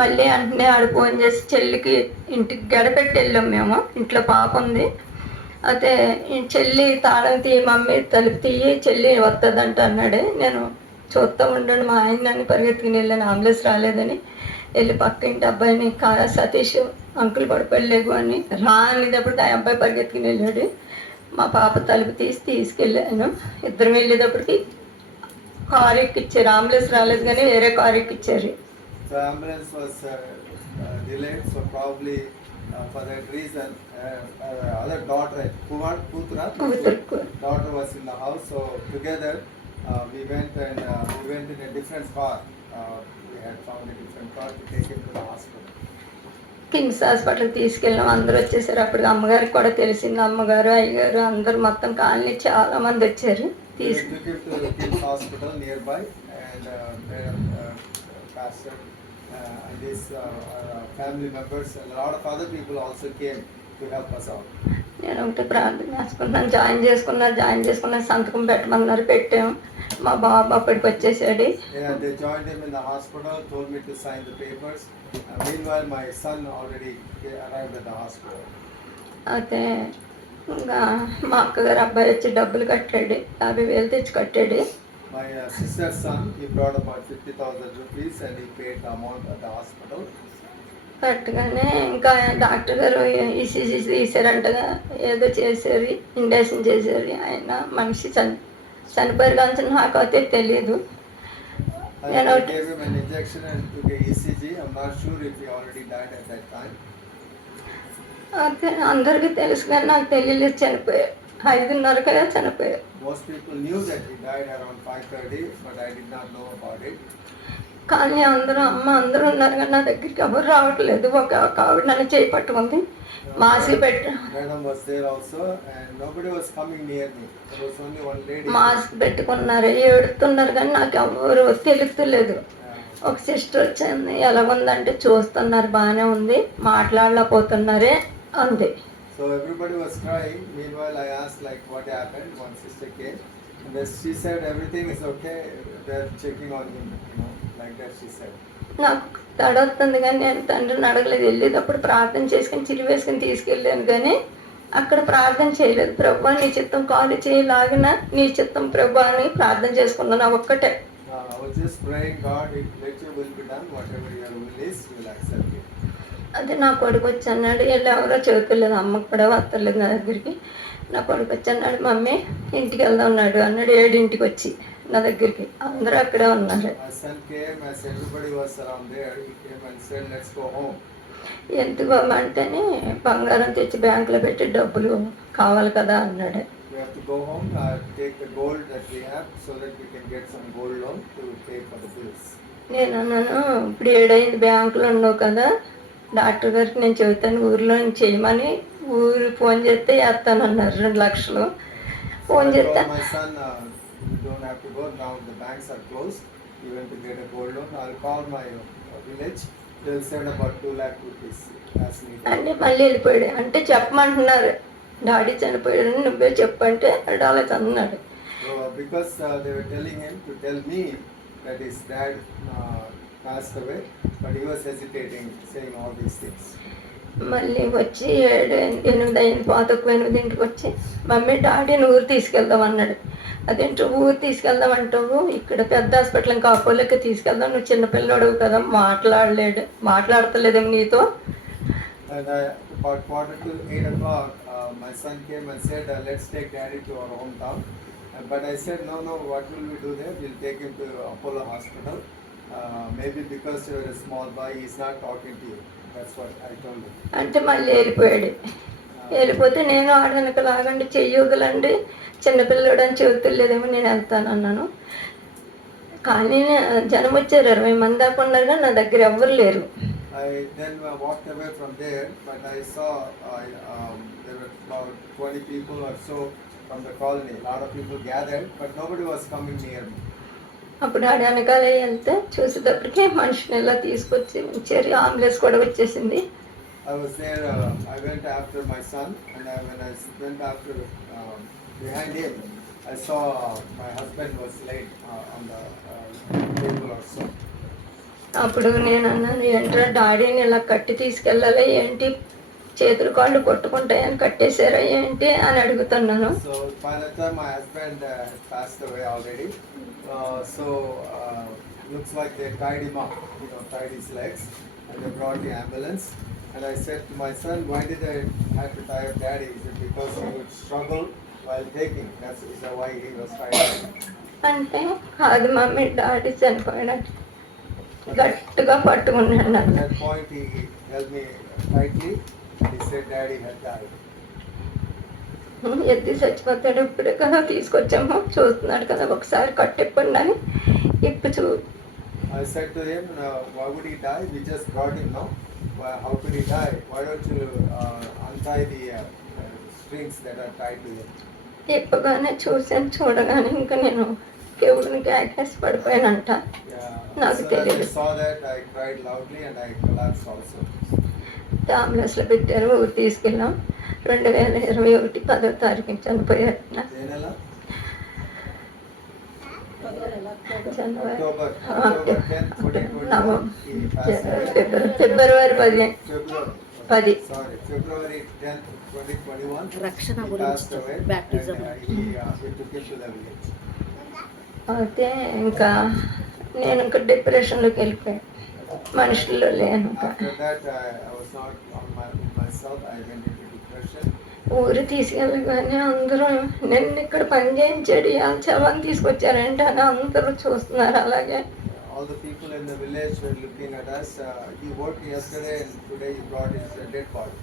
మళ్ళీ వెంటనే ఆడు ఫోన్ చేసి చెల్లికి ఇంటికి గడపెట్టి వెళ్ళాం మేము. ఇంట్లో పాప ఉంది. అయితే చెల్లి తాళం తీయి మమ్మీ, తలుపు తీయి, చెల్లి వస్తుందంట అన్నాడే. నేను చూస్తూ ఉండండి మా ఆయన నన్ను పరిగెత్తుకుని వెళ్ళాను, అంబులెన్స్ రాలేదని. వెళ్ళి పక్క ఇంటి అబ్బాయిని సతీష్ అంకుల్ పడిపోయలేగు అని అనేటప్పటికి ఆ అబ్బాయి పరిగెత్తుకుని వెళ్ళాడు. మా పాప తలుపు తీసి తీసుకెళ్ళాను. ఇద్దరం వెళ్ళేటప్పటికి కారు ఎక్కిచ్చారు. అంబులెన్స్ రాలేదు కానీ వేరే car ఎక్కిచ్చారు. So ambulance was delayed, so probably for that reason other daughter, daughter was in the house, so together we went in a different car. We had found a different car to take him to the hospital. KIMS hospital తీసుకెళ్ళాం. అందరూ వచ్చేసారు. అప్పుడు అమ్మగారికి కూడా తెలిసింది. అమ్మగారు అయ్యగారు అందరూ మొత్తం కాలనీ చాలా మంది వచ్చారు. Kims hospital nearby, and pastor and his family members and a lot of other people also came to help us out. నేను ఒకటి ప్రార్థన చేసుకున్నాను. జాయిన్ చేసుకున్నాను. సంతకం పెట్టమన్నారు, పెట్టాము. మా బాబు అప్పటికి వచ్చేసాడు. They joined him in the hospital, told me to sign the papers. Meanwhile my son already arrived at the hospital. అయితే ఇంకా మా అక్కగారు అబ్బాయి వచ్చి డబ్బులు కట్టాడు. 50,000 తెచ్చి కట్టాడు. My sister's son, he brought about 50,000 rupees and he paid the amount at the hospital. కట్టగానే ఇంకా డాక్టర్ గారు ఈసీజీ తీసారంటగా, ఏదో చేశారు, ఇండక్షన్ చేశారు. ఆయన మనిషి చనిపోయారు కానీ నాకు అయితే తెలియదు. నేను gave him an injection and took a ECG. I'm not sure if he already died at that time. అయితే అందరికీ తెలుసు కానీ నాకు తెలియలేదు. చనిపోయారు 5:30 చనిపోయారు. Most people knew that he died around 5:30, but I did not know about it. కానీ అందరూ ఉన్నారు కానీ నా దగ్గరికి ఎవరు రావట్లేదు. ఒక ఆవిడ నన్ను చేయి పట్టుకుంది, mask Madam was there also and nobody was coming near me. There was only one lady. Mask పెట్టుకున్నారు, ఏడుతున్నారు కానీ నాకు ఎవరు తెలుస్తలేదు. ఒక సిస్టర్ వచ్చింది, ఎలాగుందంటే చూస్తున్నారు, బాగానే ఉంది, మాట్లాడలేకపోతున్నారే అంది. So everybody was crying. Meanwhile I asked like what happened. One sister came and she said everything is okay. They're checking on him, like that she said. నాకు తడవుతుంది కానీ నేను తండ్రిని అడగలేదు. వెళ్ళేటప్పుడు ప్రార్థన చేసుకుని చిరి వేసుకుని తీసుకెళ్ళాను కానీ అక్కడ ప్రార్థన చేయలేదు. ప్రభా నీ చిత్తం, కాలు చేయి లాగిన నీ చిత్తం ప్రభా అని ప్రార్థన చేసుకున్నాను. ఒక్కటే I was just praying, God, let your will be done. Whatever your will is, you will accept it. అదే నా కొడుకు వచ్చి అన్నాడు, వీళ్ళు ఎవరో చదువుకోలేదు, అమ్మకు కూడా వస్తలేదు నా దగ్గరికి. నా కొడుకు వచ్చి అన్నాడు, మమ్మీ ఇంటికి వెళ్దాం అన్నాడు. 7 వచ్చి నా దగ్గరికి, అందరూ అక్కడే ఉన్నారు. ఎందుకు అంటేనే బంగారం తెచ్చి బ్యాంకులో పెట్టి డబ్బులు కావాలి కదా అన్నాడు. నేను అన్నాను, ఇప్పుడు 7 అయింది, బ్యాంకులో ఉన్నావు కదా, డాక్టర్ గారికి నేను చెబుతాను ఊరిలో చేయమని. ఊరు ఫోన్ చేస్తే వేస్తానన్నారు 2 లక్షలు. ఫోన్ చేస్తే అంటే మళ్ళీ వెళ్ళిపోయాడు. అంటే చెప్పమంటున్నారు, డాడీ చనిపోయాడు నువ్వే చెప్పంటే అలా అన్నాడు. Because they were telling him to tell me that his dad passed away, but he was hesitating, saying all these things. మళ్ళీ వచ్చి 7, 8 అయింది, 8:15 వచ్చి మమ్మీ డాడీని ఊరు తీసుకెళ్దాం అన్నాడు. అదేంటో ఊరు తీసుకెళ్దాం అంటావు, ఇక్కడ పెద్ద హాస్పిటల్ ఇంకా అపోలోకి తీసుకెళ్దాం, నువ్వు చిన్నపిల్లడు కదా, మాట్లాడతలేదేమో నీతో. About 7:45, my son came and said, let's take daddy to our hometown. But I said, no, what will we do there? We'll take him to Apollo Hospital. Maybe because you're a small boy, he's not talking to you. That's what I told him. అంటే మళ్ళీ వెళ్ళిపోయాడు. వెళ్ళిపోతే నేను ఆడనక లాగండి, చెయ్యొదలండి, చిన్నపిల్లడు అని చెబుతులేదేమో, నేను వెళ్తాను అన్నాను. కానీ జనం వచ్చారు, 20 మంది దాకా ఉన్నారు కానీ నా దగ్గర ఎవ్వరు లేరు. I then walked away from there, but I saw there were about 20 people or so from the colony. A lot of people gathered, but nobody was coming near me. అప్పుడు ఆడ వెనకాల వెళ్తే చూసేటప్పటికి మనిషిని ఇలా తీసుకొచ్చి ఉంచారు. అంబులెన్స్ కూడా వచ్చేసింది. I was there. I went after my son, and when I went after behind him, I saw my husband was laid on the table or so. అప్పుడు నేను అన్నాను, ఏంట్రా డాడీని ఇలా కట్టి తీసుకెళ్ళాలి ఏంటి, చేతులు కాళ్ళు కొట్టుకుంటాయని కట్టేశారా ఏంటి అని అడుగుతున్నాను. So by the time my husband passed away already, so looks like they tied him up, tied his legs, and they brought the ambulance. And I said to my son, why did I have to tie up daddy? Is it because he would struggle while taking? Is that why he was tied up? అంటే కాదు mummy, daddy చనిపోయినట్టు గట్టిగా పట్టుకున్నాడు At నన్ను. that point he held me tightly and he said daddy had died. ఎత్తి చచ్చిపోతాడు, ఇప్పుడే కదా తీసుకొచ్చాము, చూస్తున్నాడు కదా, ఒకసారి కట్టిప్పండి అని చూ. I said to him, why would he die? We just brought him now. How could he die? Why don't you untie the strings that are tied to him? ఇప్పగానే చూడగానే ఇంకా నేను దేవుడిని కేకేసి పడిపోయానంట. నాకు So as I తెలియదు. saw that, I cried loudly and I collapsed also. అంబులెన్స్లో పెట్టారు, ఊరు తీసుకెళ్ళాం. 2021 10వ తారీఖున చనిపోయారు. Denala? January October 10th, 2021. He passed away. February 10. February 10th, 2021. రక్షణ He గురించి passed away baptism and we took him to the village. అయితే ఇంకా నేను ఇంకా డిప్రెషన్లోకి వెళ్ళిపోయాను, మనుషుల్లో లేను. After that, I was not on myself. I went into depression. ఊరు తీసుకెళ్ళగానే అందరూ నిన్న ఇక్కడ పని చేయించాడు, ఆ శవాన్ని తీసుకొచ్చారంటే అని అందరూ చూస్తున్నారు. అలాగే All the people in the village were looking at us. He worked yesterday and today he brought his dead body.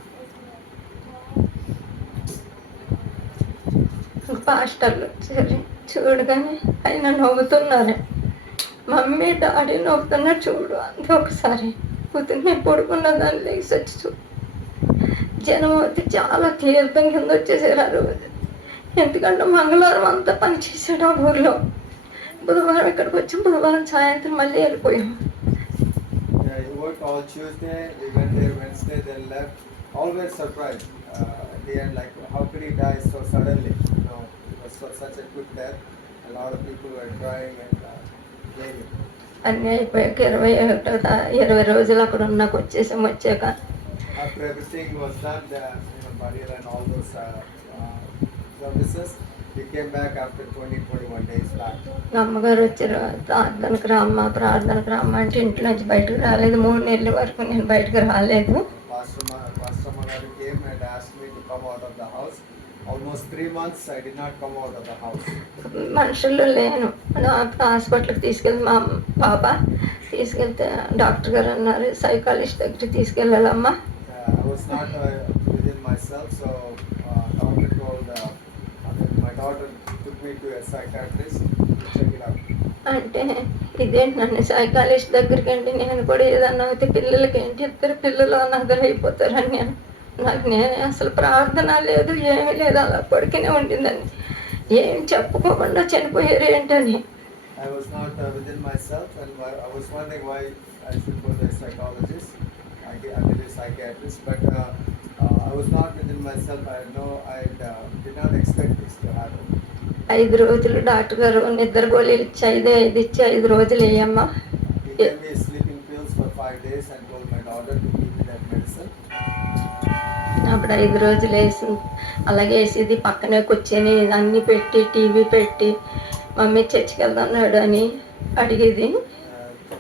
పాస్టర్లు వచ్చారు, చూడగానే ఆయన నవ్వుతున్నారు. మమ్మీ డాడీ నవ్వుతున్నారు చూడు అంతే. ఒకసారి కూతుర్ని పడుకున్న దాన్ని లేచి వచ్చి చూడు. జనం అయితే చాలా తీర్థం కింద వచ్చేసారు ఆ రోజు. ఎందుకంటే మంగళవారం అంతా పని చేశాడు ఆ ఊర్లో. బుధవారం ఇక్కడికి వచ్చి బుధవారం సాయంత్రం మళ్ళీ వెళ్ళిపోయాం. Yeah, he worked all Tuesday. We went there Wednesday, then left. Always surprised. At the end, like, how could he die so suddenly? It was such a quick death. A lot of people were crying and blaming. అన్నీ అయిపోయాక 20 రోజులు అక్కడ ఉన్నాక వచ్చాక After everything was done, burial and all those services, we came back after 20-21 days back. అమ్మగారు వచ్చారు, ప్రార్థనకు రామ్మ అంటే ఇంట్లో నుంచి బయటకు రాలేదు. 3 నెలల వరకు నేను బయటకు రాలేదు. Pastor Magaru came and asked me to come out of the house. Almost 3 months I did not come out of the house. మనుషుల్లో లేను. హాస్పిటల్కి తీసుకెళ్ళి మా పాప తీసుకెళ్తే డాక్టర్ గారు అన్నారు, సైకాలజిస్ట్ దగ్గరికి తీసుకెళ్ళాలమ్మా. I was not within myself, so doctor told, my daughter took me to a psychiatrist to check it out. అంటే ఇదేంటి నన్ను సైకాలజిస్ట్ దగ్గరికి అంటే నేను కూడా ఏదన్నా అయితే పిల్లలకి ఏంటి చెప్తారు, పిల్లలు అనాథలు అయిపోతారని. నేనే అసలు ప్రార్థన లేదు, ఏమీ లేదు, అలా పడుకునే ఉండిందని. ఏం చెప్పుకోకుండా చనిపోయారు ఏంటని. I was not within myself, and I was wondering why I should go to a psychologist. I believe psychiatrist, but I was not within myself. I did not expect this to happen. 5 రోజులు doctor గారు నిద్ర గోళీలు ఇచ్చి 5 ఇచ్చి 5 రోజులు వేయమ్మా. He gave me sleeping pills for 5 days and told my daughter to give me that medicine. అప్పుడు 5 రోజులు వేసి అలాగే వేసేది. పక్కనే కూర్చొని అన్నీ పెట్టి టీవీ పెట్టి మమ్మీ చర్చికి వెళ్తున్నాడు అని అడిగేది.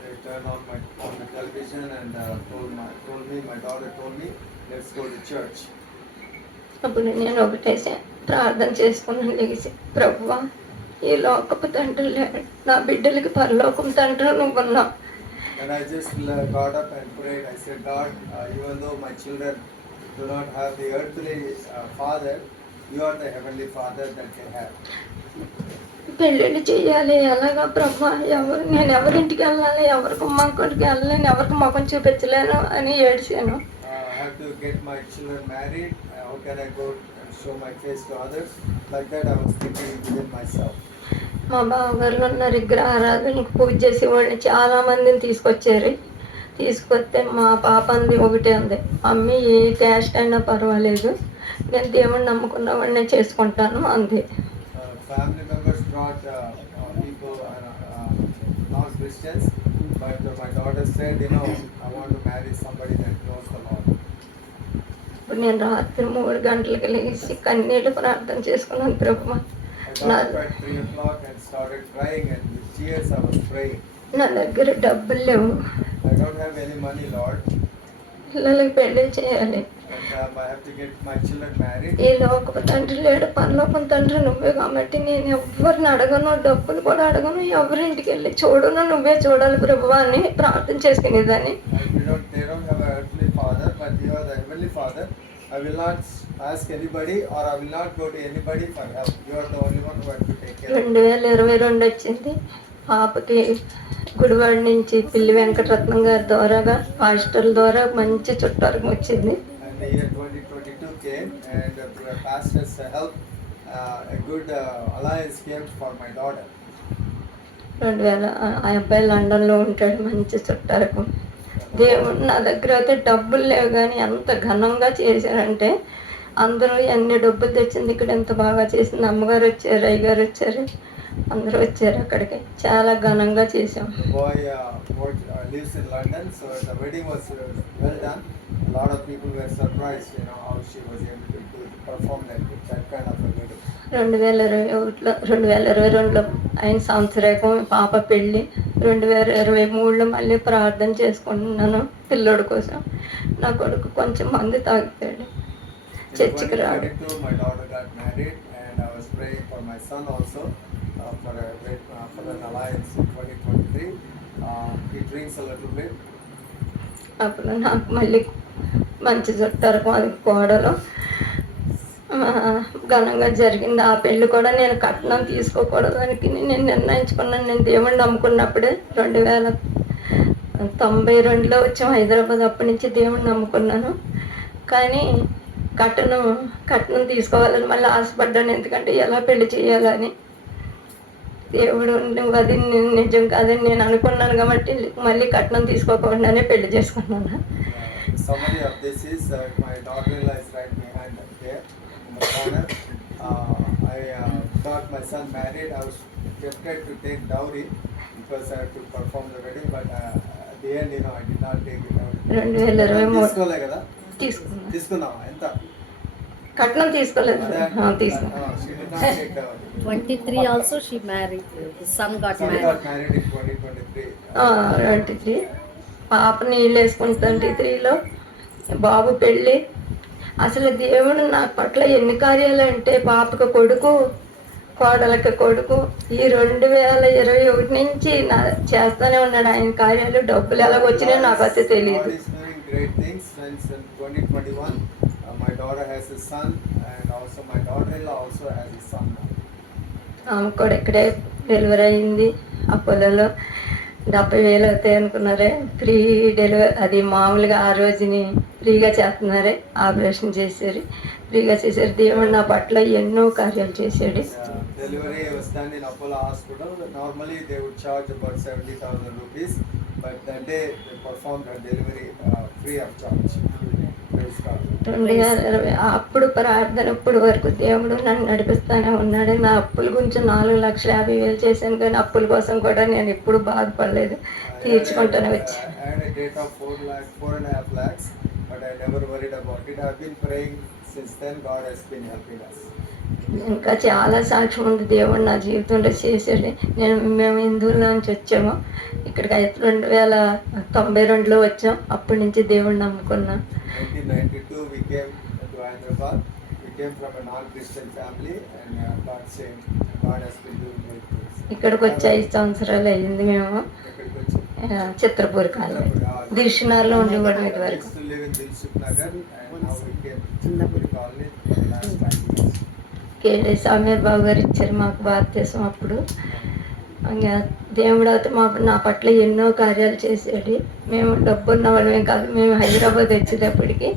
They turned on the television and my daughter told me, let's go to church. అప్పుడు నేను ఒకటేసి ప్రార్థన చేసుకున్నాను లేచి, ప్రభువా ఈ లోకపు తండ్రి లేడు, నా బిడ్డలకి పరలోకం తండ్రి నువ్వు ఉన్నావు. And I just got up and prayed. I said, God, even though my children do not have the earthly father, you are the heavenly father that they have. పెళ్ళిళ్ళు చెయ్యాలి ఎలాగా ప్రభా, నేను ఎవరింటికి వెళ్ళాలి, ఎవరికి మొక్కడికి వెళ్ళలేను, ఎవరికి ముఖం చూపించలేను అని ఏడ్చాను. I have to get my children married. How can I go and show my face to others? Like that I was thinking within myself. మా బావగారులు ఉన్న విగ్రహారాధనకు పూజ చేసేవాడిని చాలా మందిని తీసుకొచ్చారు. తీసుకొస్తే మా పాప అంది ఒకటే ఉంది, మమ్మీ ఏ క్యాస్ట్ అయినా పర్వాలేదు, నేను దేవుడిని నమ్ముకున్న వాడిని చేసుకుంటాను అంది. Family members brought people, non-Christians, but my daughter said, you know, I want to marry somebody that knows the Lord. ఇప్పుడు నేను రాత్రి 3 గంటలకు లేచి కన్నీళ్ళు ప్రార్థన చేసుకున్నాను ప్రభు. I got up at 3 o'clock and started crying, and with tears I was praying. నా దగ్గర డబ్బులు లేవు, I don't have any money, Lord, పిల్లలకి పెళ్లి చేయాలి, and I have to get my children married. ఈ లోకపు తండ్రి లేడు, పరలోకం తండ్రి నువ్వే కాబట్టి నేను ఎవరిని అడగను, డబ్బులు కూడా అడగను, ఎవరింటికి వెళ్ళి చూడను, నువ్వే చూడాలి ప్రభు అని ప్రార్థన చేసుకునేదాన్ని. They don't have an earthly father, but you are the heavenly Father. I will not ask anybody, or I will not go to anybody for help. You are the only one who has to take care of me. 2022 వచ్చింది. పాపకి గుడివాడ నుంచి పిల్లి వెంకటరత్నం గారి ద్వారాగా hostel ద్వారా మంచి చుట్టాలకు వచ్చింది. And the year 2022 came, and through a pastor's help, a good alliance came for my daughter. 2000 ఆ అబ్బాయి లండన్లో ఉంటాడు, మంచి చుట్టాలకు. దేవుడు నా దగ్గర అయితే డబ్బులు లేవు కానీ ఎంత ఘనంగా చేశారంటే అందరూ ఎన్ని డబ్బులు తెచ్చింది, ఇక్కడ ఎంత బాగా చేసింది, అమ్మగారు వచ్చారు, అయ్యగారు వచ్చారు, అందరూ వచ్చారు అక్కడికి. చాలా ఘనంగా చేసాం. The boy lives in London, so the wedding was well done. A lot of people were surprised, you know, how she was able to perform that kind of a wedding. 2022లో అయిన సంవత్సరం పాప పెళ్ళి. 2023లో మళ్ళీ ప్రార్థన చేసుకుంటున్నాను పిల్లోడి కోసం. నా కొడుకు కొంచెం మంది తాగుతాడు, చర్చికి రాడు. 2022 my daughter got married, and I was praying for my son also for an alliance in 2023. He drinks a little bit. అప్పుడు నాకు మళ్ళీ మంచి చుట్టారు, అది కోడలు. ఘనంగా జరిగింది ఆ పెళ్ళి కూడా. నేను కట్నం తీసుకోకూడదు అని నేను నిర్ణయించుకున్నాను. నేను దేవుణ్ణి నమ్ముకున్నప్పుడే 1992లో వచ్చాం హైదరాబాద్. అప్పటి నుంచి దేవుణ్ణి నమ్ముకున్నాను, కానీ కట్నం తీసుకోవాలని మళ్ళీ ఆశపడ్డాను. ఎందుకంటే ఎలా పెళ్లి చేయాలని. దేవుడు నువ్వు అది నిజం కాదని నేను అనుకున్నాను కాబట్టి మళ్ళీ కట్నం తీసుకోకుండానే పెళ్లి చేసుకున్నాను. Summary of this is my daughter-in-law is right behind there in the corner. I got my son married. I was tempted to take dowry because I had to perform the wedding, but at the end, you know, I did not take it dowry. 2023 తీసుకోలే కదా? తీసుకున్నావా? ఎంత? కట్నం తీసుకోలేదు. తీసుకున్నా. She did not take dowry. 23 also she married. His son got Son married. got married in 2023. 23 పాప నీళ్ళు వేసుకుని 23లో బాబు పెళ్ళి. అసలు దేవుడు నా పట్ల ఎన్ని కార్యాలు అంటే, పాపకు కొడుకు, కోడలకి కొడుకు. ఈ 2021 నుంచి నా చేస్తూనే ఉన్నాడు ఆయన కార్యాలు. డబ్బులు ఎలా వచ్చినాయో నాకు అయితే తెలియదు. God is doing great things. Since in 2021, my daughter has a son, and also my daughter-in-law also has a son now. ఆమె కూడా ఇక్కడే డెలివరీ అయింది. అపోలోలో 70,000 అవుతాయి అనుకున్నారే. ఫ్రీ డెలివరీ, అది మామూలుగా ఆ రోజుని ఫ్రీగా చేస్తున్నారే. ఆపరేషన్ చేశారు, ఫ్రీగా చేశారు. దేవుడు నా పట్ల ఎన్నో కార్యాలు చేశాడు. Delivery was done in Apollo Hospital. Normally they would charge about 70,000 rupees, but that day they performed her delivery free of charge. Praise God. 2020 అప్పుడు ప్రార్థన ఇప్పుడు వరకు దేవుడు నన్ను నడిపిస్తూనే ఉన్నాడు. నా అప్పుల గురించి 4,50,000 చేశాను, కానీ అప్పుల కోసం కూడా నేను ఎప్పుడు బాధపడలేదు, తీర్చుకుంటూనే వచ్చాను. I had a debt of 4.5 lakhs, but I never worried about it. I've been praying since then. God has been helping us. ఇంకా చాలా సాక్ష్యం ఉంది దేవుడు నా జీవితంలో చేశాడు. మేము హిందువుల నుంచి వచ్చాము, ఇక్కడికి 1992లో వచ్చాం. అప్పటి నుంచి దేవుడిని నమ్ముకున్నాం. 1992 we came to Hyderabad. We came from a non-Christian family, and God saved. God has been doing great things. ఇక్కడికి వచ్చి 5 సంవత్సరాలు అయ్యింది. మేము ఎక్కడికి వచ్చి చిత్రపూర్ కాలనీ దిల్షునార్లో ఉండేవాడు ఇటు వరకు. used to live in Dilshuk Nagar, and now we came to Chindapuri colony for the last 5 years. కేడి సమీర్ బాబు గారు ఇచ్చారు మాకు భారతదేశం. అప్పుడు ఇంకా దేవుడు అయితే నా పట్ల ఎన్నో కార్యాలు చేశాడు. మేము డబ్బు ఉన్న వాళ్ళమే కాదు. మేము హైదరాబాద్ వచ్చేటప్పటికి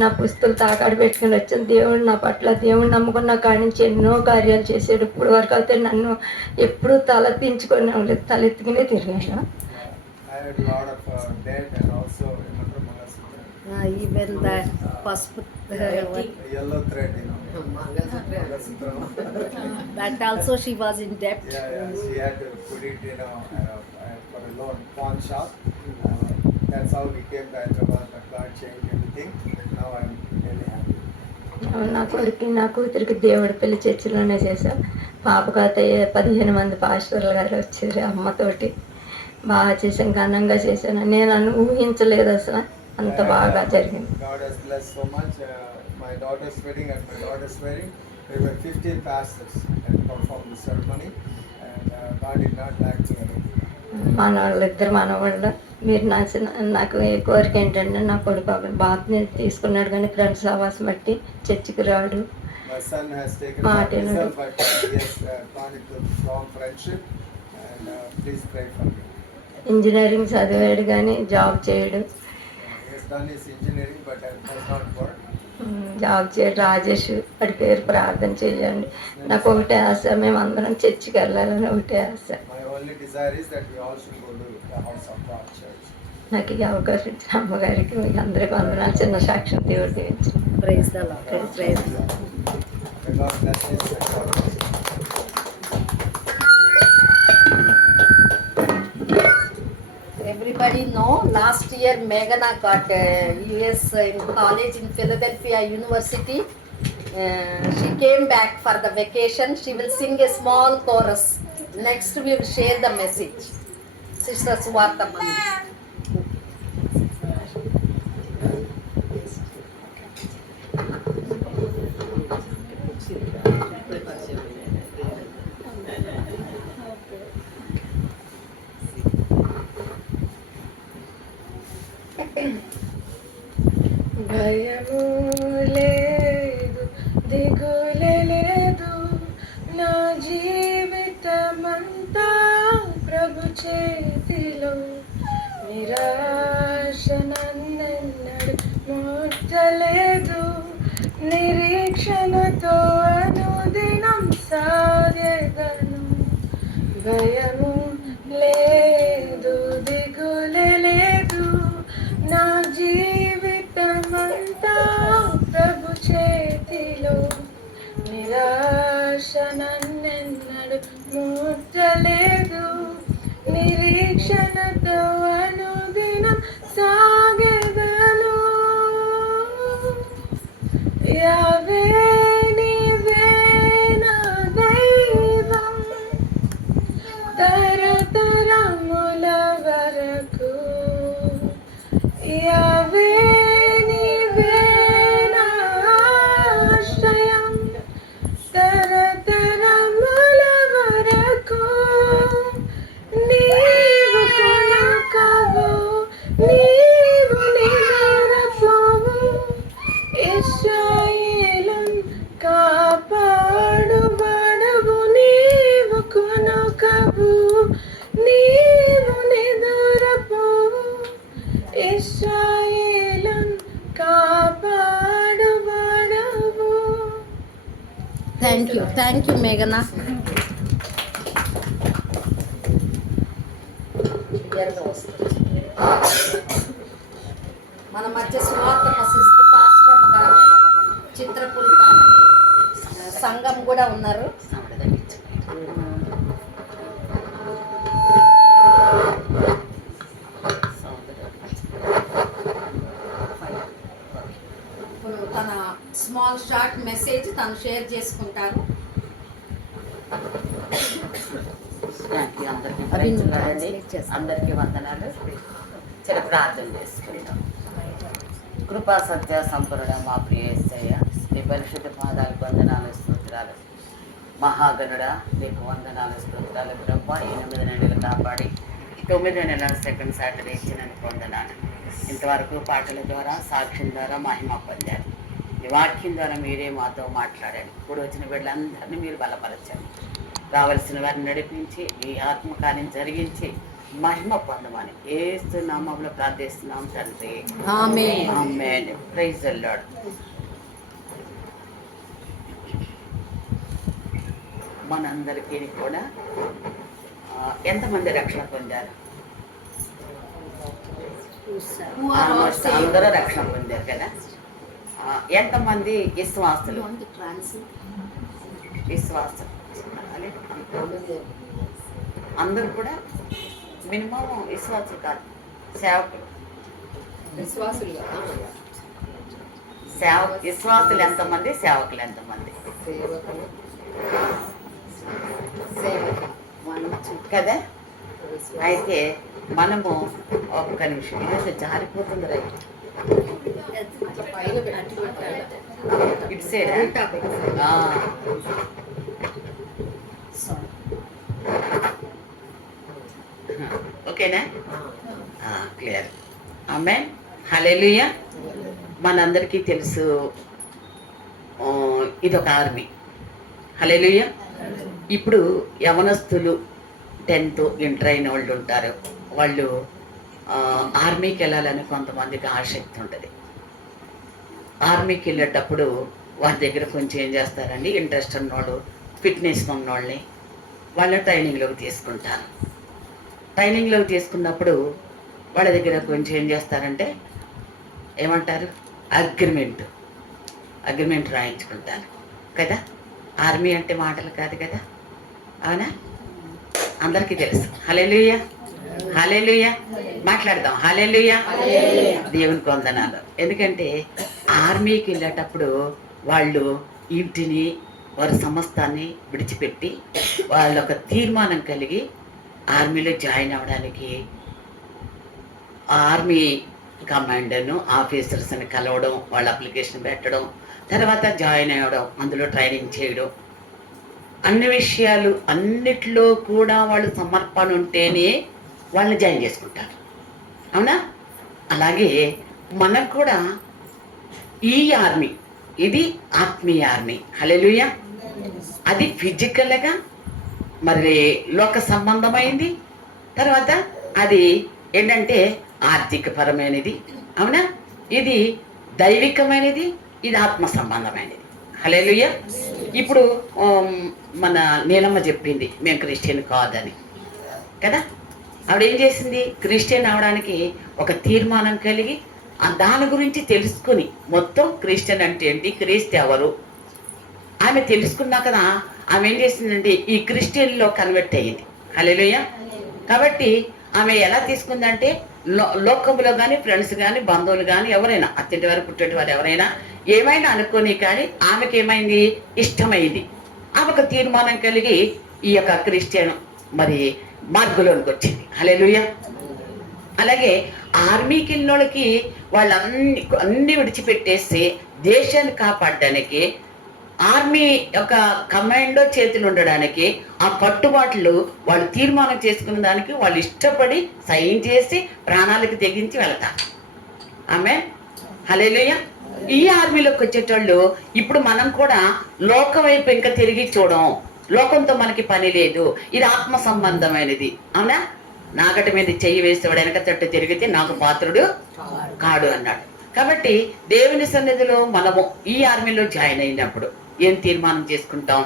నా పుస్తకాలు తాకాడు పెట్టుకుని వచ్చాను. దేవుడు నా పట్ల, దేవుడు నమ్ముకున్న కాడి నుంచి ఎన్నో కార్యాలు చేశాడు. ఇప్పుడు వరకు అయితే నన్ను ఎప్పుడూ తలెత్తించుకొని తలెత్తుకునే తిరిగాను. I had a lot of debt, and also remember Mangasutram. Even that pasupu Yellow thread, you know. Mangasutram. that also she was in debt. Yeah, she had to put it, you know, for a loan pawn shop. That's how we came to Hyderabad, but God changed everything. Now I'm really happy. నా కొడుకు నా కూతురికి దేవుడి పెళ్లి చర్చిలోనే చేశాం. పాపకు అయితే 15 మంది పాస్టర్లు గారు వచ్చారు అమ్మతోటి. బాగా చేసాం, ఘనంగా చేశాను. నేను ఊహించలేదు అసలు, అంత బాగా జరిగింది. God has blessed so much. My daughter's wedding, at my daughter's wedding, there were 15 pastors that performed the ceremony, and God did not lack me anything. ఇద్దరు మనవాళ్ళు. మీరు నాకు ఏ కోరిక ఏంటంటే నా కొడుకు ఒకటి బాగా తీసుకున్నాడు, కానీ ఫ్రెండ్స్ సహవాసం బట్టి చర్చికి రాడు. My son has taken Martin. baptism, but he has gone into strong friendship, and please pray for me. Engineering చదివాడు కానీ జాబ్ చేయడు. He has done his engineering, but that does not work. Job చేయడు. రాజేష్ వాడి పేరు ప్రార్థన చేయండి. నాకు ఒకటే ఆశ, మేము అందరం చర్చికి వెళ్ళాలని ఒకటే ఆశ. My only desire is that we all should go to the house of God church. నాకు ఈ అవకాశం ఇచ్చిన అమ్మగారికి మీకు అందరికీ వందనాలు. చిన్న సాక్ష్యం దేవుడు దీవించు. Praise the Lord. Praise the Lord. May God bless you. God bless you. Everybody know last year Meghana got US in college in Philadelphia University. She came back for the vacation. She will sing a small chorus. Next we will share the message. Sister Suvarta Mani. భయము లేదు, దిగులే లేదు, నా జీవితమంతా ప్రభు చేతిలో. నిరాశ నన్నెన్నడు ముట్టలేదు, నిరీక్షణతో అనుదినం సాగెదను. భయము లేదు, దిగులే లేదు, నా జీవితమంతా ప్రభు చేతిలో. నిరాశ నన్నెన్నడు ముట్టలేదు, నిరీక్షణతో అనుదినం సాగెదను. యావే నీవే నా దైవం, తరతరముల వరకు. యావే నీవే నా ఆశ్రయం, తరతరముల వరకు. నీవు కొనకవు, నీవు నిద్రపోవు, ఇశ్రాయేలును కాపాడువాడవు. నీవు కొనకవు, నీవు నిద్రపోవు, ఇశ్రాయేలును కాపాడువాడవు. Thank you Meghana. మన మధ్య సువార్తమ్మ సిస్టర్ పాస్టరమ్మ గారు చిత్రపురికామని సంఘం కూడా ఉన్నారు. ఇప్పుడు తన స్మాల్ షార్ట్ మెసేజ్ తను షేర్ చేసుకుంటారు. అందరికీ వందనాలు. చిన్న ప్రార్థన చేసుకుంటాం. కృపా సత్య సంపూర్ణ మా ప్రియ యేసయ్య, నీ పరిశుద్ధ పాదాలకు వందనాలు, స్తోత్రాలు. మహాగణుడా నీకు వందనాలు, స్తోత్రాలు. ప్రభా 8 నెలలు కాపాడి 9వ నెల సెకండ్ సాటర్డే ఇచ్చినందుకు వందనాలు. ఇంతవరకు పాటల ద్వారా, సాక్ష్యం ద్వారా మహిమ పొందారు. ఈ వాక్యం ద్వారా మీరే మాతో మాట్లాడారు. ఇప్పుడు వచ్చిన బిడ్డలందరినీ మీరు బలపరచండి. రావాల్సిన వారిని నడిపించి ఈ ఆత్మకార్యం జరిగించి మహిమ పొందమని యేసు నామములో ప్రార్థిస్తున్నాం తండ్రి. Amen. Amen. Praise the lord. మనందరికీ కూడా ఎంతమంది రక్షణ పొందారు? ఆల్మోస్ట్ అందరూ రక్షణ పొందారు కదా. ఎంతమంది విశ్వాసులు? విశ్వాసం అందరూ కూడా మినిమం విశ్వాసులు కాదు, సేవకులు. విశ్వాసులు విశ్వాసులు ఎంతమంది, సేవకులు ఎంతమంది సేవకులు కదా? అయితే మనము ఒక్క నిమిషం, ఇదేదో జారిపోతుంది రైట్ పైన పెట్టి ఇటు సైడ్. ఓకేనా? క్లియర్. ఆమేన్. హల్లెలూయా. మనందరికీ తెలుసు ఇదొక ఆర్మీ. హల్లెలూయా. ఇప్పుడు యవనస్తులు 10th ఇంటర్ అయిన వాళ్ళు ఉంటారు. వాళ్ళు ఆర్మీకి వెళ్ళాలని కొంతమందికి ఆసక్తి ఉంటుంది. ఆర్మీకి వెళ్ళేటప్పుడు వాళ్ళ దగ్గర కొంచెం ఏం చేస్తారండి, ఇంట్రెస్ట్ ఉన్నవాళ్ళు, ఫిట్నెస్ ఉన్నవాళ్ళని వాళ్ళ ట్రైనింగ్లోకి తీసుకుంటారు. ట్రైనింగ్లోకి తీసుకున్నప్పుడు వాళ్ళ దగ్గర కొంచెం ఏం చేస్తారంటే ఏమంటారు, అగ్రిమెంట్ రాయించుకుంటారు కదా. ఆర్మీ అంటే మాటలు కాదు కదా, అవునా? అందరికీ తెలుసు. హల్లెలూయా, హల్లెలూయా. మాట్లాడదాం. హల్లెలూయా. దేవునికి వందనాలు. ఎందుకంటే ఆర్మీకి వెళ్ళేటప్పుడు వాళ్ళు ఇంటిని, వారి సమస్తాన్ని విడిచిపెట్టి వాళ్ళొక తీర్మానం కలిగి ఆర్మీలో జాయిన్ అవ్వడానికి ఆర్మీ కమాండర్ను, ఆఫీసర్స్ని కలవడం, వాళ్ళ అప్లికేషన్ పెట్టడం, తర్వాత జాయిన్ అవ్వడం, అందులో ట్రైనింగ్ చేయడం, అన్ని విషయాలు అన్నిట్లో కూడా వాళ్ళు సమర్పణ ఉంటేనే వాళ్ళని జాయిన్ చేసుకుంటారు, అవునా? అలాగే మనకు కూడా ఈ ఆర్మీ, ఇది ఆత్మీయ ఆర్మీ. హల్లెలూయా. అది ఫిజికల్గా మరి లోక సంబంధమైంది, తర్వాత అది ఏంటంటే ఆర్థికపరమైనది, అవునా? ఇది దైవికమైనది, ఇది ఆత్మ సంబంధమైనది. హల్లెలూయా. ఇప్పుడు మన నీలమ్మ చెప్పింది మేము క్రిస్టియన్ కాదని కదా. ఆవిడ ఏం చేసింది, క్రిస్టియన్ అవడానికి ఒక తీర్మానం కలిగి దాని గురించి తెలుసుకుని, మొత్తం క్రిస్టియన్ అంటే ఏంటి, క్రీస్తు ఎవరు ఆమె తెలుసుకున్నా కదా, ఆమె ఏం చేసిందంటే ఈ క్రిస్టియన్లో కన్వర్ట్ అయ్యింది. హల్లెలూయా. కాబట్టి ఆమె ఎలా తీసుకుందంటే లోకంలో కానీ, ఫ్రెండ్స్ కానీ, బంధువులు కానీ, ఎవరైనా అత్తింటి వారు, పుట్టింటి వారు ఎవరైనా ఏమైనా అనుకోని కానీ ఆమెకి ఏమైంది, ఇష్టమైంది. ఆమెకు తీర్మానం కలిగి ఈ యొక్క క్రిస్టియన్ మరి మార్గంలోనికి వచ్చింది. హల్లెలూయా. అలాగే ఆర్మీకి వెళ్ళిన వాళ్ళకి అన్నీ విడిచిపెట్టేసి దేశాన్ని కాపాడడానికి, ఆర్మీ యొక్క కమాండో చేతులు ఉండడానికి, ఆ కట్టుబాట్లు వాళ్ళు తీర్మానం చేసుకున్న దానికి వాళ్ళు ఇష్టపడి సైన్ చేసి ప్రాణాలకు తెగించి వెళ్తారు. ఆమేన్. హల్లెలూయా. ఈ ఆర్మీలోకి వచ్చేటోళ్ళు ఇప్పుడు మనం కూడా లోకం వైపు ఇంకా తిరిగి చూడం, లోకంతో మనకి పని లేదు, ఇది ఆత్మ సంబంధమైనది, అవునా? నాగటి మీద చెయ్యి వేసేవాడు వెనక తట్టు తిరిగితే నాకు పాత్రుడు కాడు అన్నాడు. కాబట్టి దేవుని సన్నిధిలో మనము ఈ ఆర్మీలో జాయిన్ అయినప్పుడు ఏం తీర్మానం చేసుకుంటాం,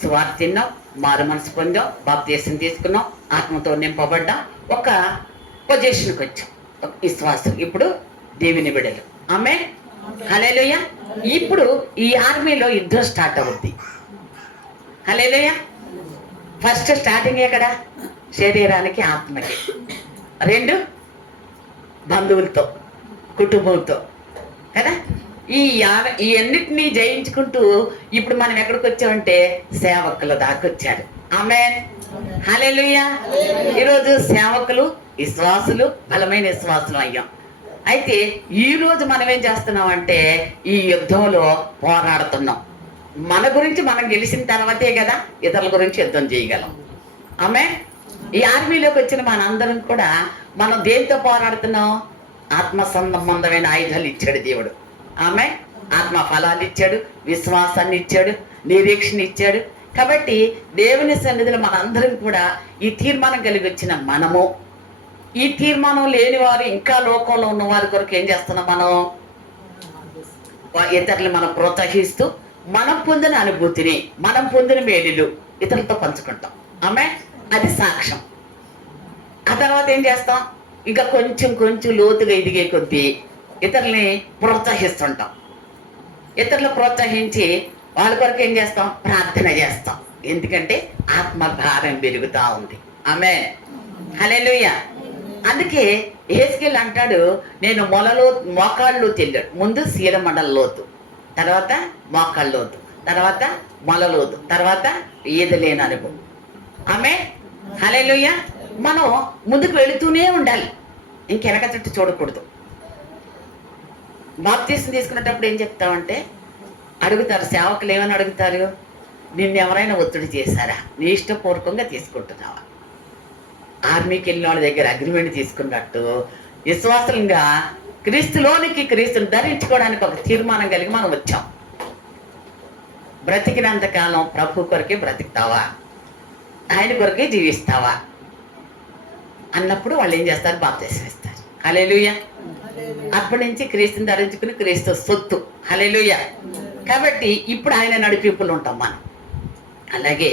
సువార్త తిన్నాం, మారు మనసు పొందాం, బాప్తీసం తీసుకున్నాం, ఆత్మతో నింపబడ్డాం, ఒక పొజిషన్కి వచ్చాం, ఒక విశ్వాసం. ఇప్పుడు దేవుని బిడ్డలు. ఆమేన్. హల్లెలూయా. ఇప్పుడు ఈ ఆర్మీలో యుద్ధం స్టార్ట్ అవుద్ది. హల్లెలూయా. ఫస్ట్ స్టార్టింగ్ ఎక్కడ, శరీరానికి, ఆత్మకి. 2 బంధువులతో, కుటుంబంతో కదా. ఈ అన్నిటినీ జయించుకుంటూ ఇప్పుడు మనం ఎక్కడికి వచ్చామంటే సేవకుల దాకా వచ్చారు. ఆమేన్. హల్లెలూయా. ఈరోజు సేవకులు, విశ్వాసులు, బలమైన విశ్వాసులు అయ్యాం. అయితే ఈరోజు మనం ఏం చేస్తున్నాం అంటే ఈ యుద్ధంలో పోరాడుతున్నాం. మన గురించి మనం గెలిచిన తర్వాతే కదా ఇతరుల గురించి యుద్ధం చేయగలం. ఆమేన్. ఈ ఆర్మీలోకి వచ్చిన మనందరం కూడా మనం దేంతో పోరాడుతున్నాం, ఆత్మ సంబంధమైన ఆయుధాలు ఇచ్చాడు దేవుడు. ఆమేన్. ఆత్మ ఫలాలు ఇచ్చాడు, విశ్వాసాన్ని ఇచ్చాడు, నిరీక్షణ ఇచ్చాడు. కాబట్టి దేవుని సన్నిధిలో మనందరం కూడా ఈ తీర్మానం కలిగి వచ్చిన మనము, ఈ తీర్మానం లేని వారు, ఇంకా లోకంలో ఉన్న వారి కొరకు ఏం చేస్తున్నాం, మనం ఇతరులు మనం ప్రోత్సహిస్తూ మనం పొందిన అనుభూతిని, మనం పొందిన మేలులు ఇతరులతో పంచుకుంటాం. ఆమేన్. అది సాక్ష్యం. ఆ తర్వాత ఏం చేస్తాం, ఇంకా కొంచెం లోతుగా ఎదిగే కొద్దీ ఇతరుల్ని ప్రోత్సహిస్తుంటాం. ఇతరులు ప్రోత్సహించి వాళ్ళ కొరకు ఏం చేస్తాం, ప్రార్థన చేస్తాం. ఎందుకంటే ఆత్మ భారం పెరుగుతూ ఉంది. ఆమేన్. హల్లెలూయా. అందుకే హెస్కేల్ అంటాడు, నేను మోకాళ్ళు తెల్లాడు. ముందు శీలమండల లోతు, తర్వాత మోకాళ్ళ లోతు, తర్వాత మొలలోతు, తర్వాత ఈదలేని అనుభవం. ఆమె హల్లెలూయా. మనం ముందుకు వెళుతూనే ఉండాలి, ఇంకెనక చుట్టూ చూడకూడదు. బాప్తీసం తీసుకునేటప్పుడు ఏం చెప్తామంటే అడుగుతారు, సేవకులు ఏమని అడుగుతారు, నిన్ను ఎవరైనా ఒత్తిడి చేశారా, నీ ఇష్టపూర్వకంగా తీసుకుంటున్నావా? ఆర్మీకి వెళ్ళిన వాళ్ళ దగ్గర అగ్రిమెంట్ తీసుకున్నట్టు విశ్వాసంగా క్రీస్తులోనికి, క్రీస్తుని ధరించుకోవడానికి ఒక తీర్మానం కలిగి మనం వచ్చాం. బ్రతికినంతకాలం ప్రభు కొరకే బ్రతుకుతావా, ఆయన కొరకే జీవిస్తావా అన్నప్పుడు వాళ్ళు ఏం చేస్తారు, బాప్తీసం ఇస్తారు. హల్లెలూయా. అప్పటి నుంచి క్రీస్తుని ధరించుకుని క్రీస్తు సొత్తు. హల్లెలూయా. కాబట్టి ఇప్పుడు ఆయన నడిపింపులు ఉంటాం మనం. అలాగే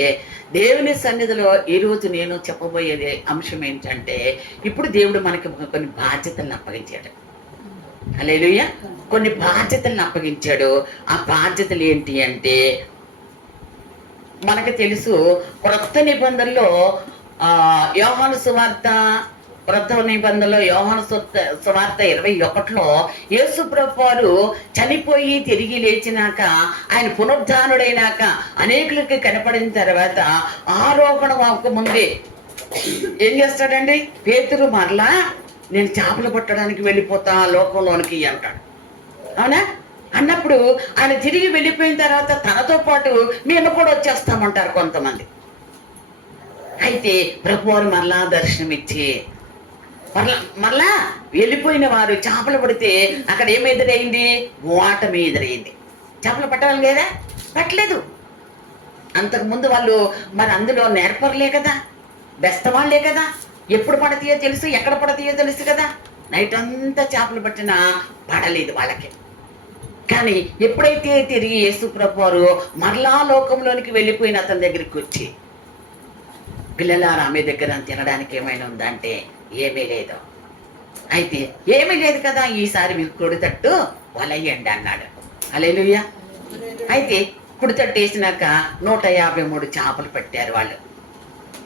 దేవుని సన్నిధిలో ఈరోజు నేను చెప్పబోయేది అంశం ఏంటంటే, ఇప్పుడు దేవుడు మనకి కొన్ని బాధ్యతలను అప్పగించాడు. హల్లెలూయా. కొన్ని బాధ్యతలను అప్పగించాడు. ఆ బాధ్యతలు ఏంటి అంటే, మనకు తెలుసు క్రొత్త నిబంధనలో యోహాను సువార్త, క్రొత్త నిబంధనలో యోహాను సువార్త 21లో యేసు ప్రభువు వారు చనిపోయి తిరిగి లేచినాక, ఆయన పునరుద్ధానుడైనాక అనేకులకి కనపడిన తర్వాత ఆరోహణ వాకు ముందే ఏం చేస్తాడండి, పేతురు మరలా నేను చేపలు పట్టడానికి వెళ్ళిపోతా లోకంలోనికి అంటాడు. అవునా? అన్నప్పుడు ఆయన తిరిగి వెళ్ళిపోయిన తర్వాత తనతో పాటు మేము కూడా వచ్చేస్తామంటారు కొంతమంది. అయితే ప్రభువారు మరలా దర్శనమిచ్చి మరలా వెళ్ళిపోయిన వారు చేపలు పడితే అక్కడ ఏమి ఎదురైంది, ఓటమి ఎదురైంది. చేపలు పట్టాలి లేదా, పట్టలేదు. అంతకుముందు వాళ్ళు మరి అందులో నేర్పర్లే కదా, బెస్తవాళ్లే కదా, ఎప్పుడు పడతాయో తెలుసు, ఎక్కడ పడతాయో తెలుసు కదా. నైట్ అంతా చేపలు పట్టినా పడలేదు వాళ్ళకి. కానీ ఎప్పుడైతే తిరిగి యేసు ప్రభువారు మరలా లోకంలోనికి వెళ్ళిపోయిన అతని దగ్గరికి వచ్చి, పిల్లలారా ఆమె దగ్గర తినడానికి ఏమైనా ఉందంటే ఏమీ లేదు. అయితే ఏమీ లేదు కదా, ఈసారి మీరు కుడితట్టు వలయ్యండి అన్నాడు. హల్లెలూయా. అయితే కుడితట్టు వేసినాక 153 చేపలు పెట్టారు వాళ్ళు.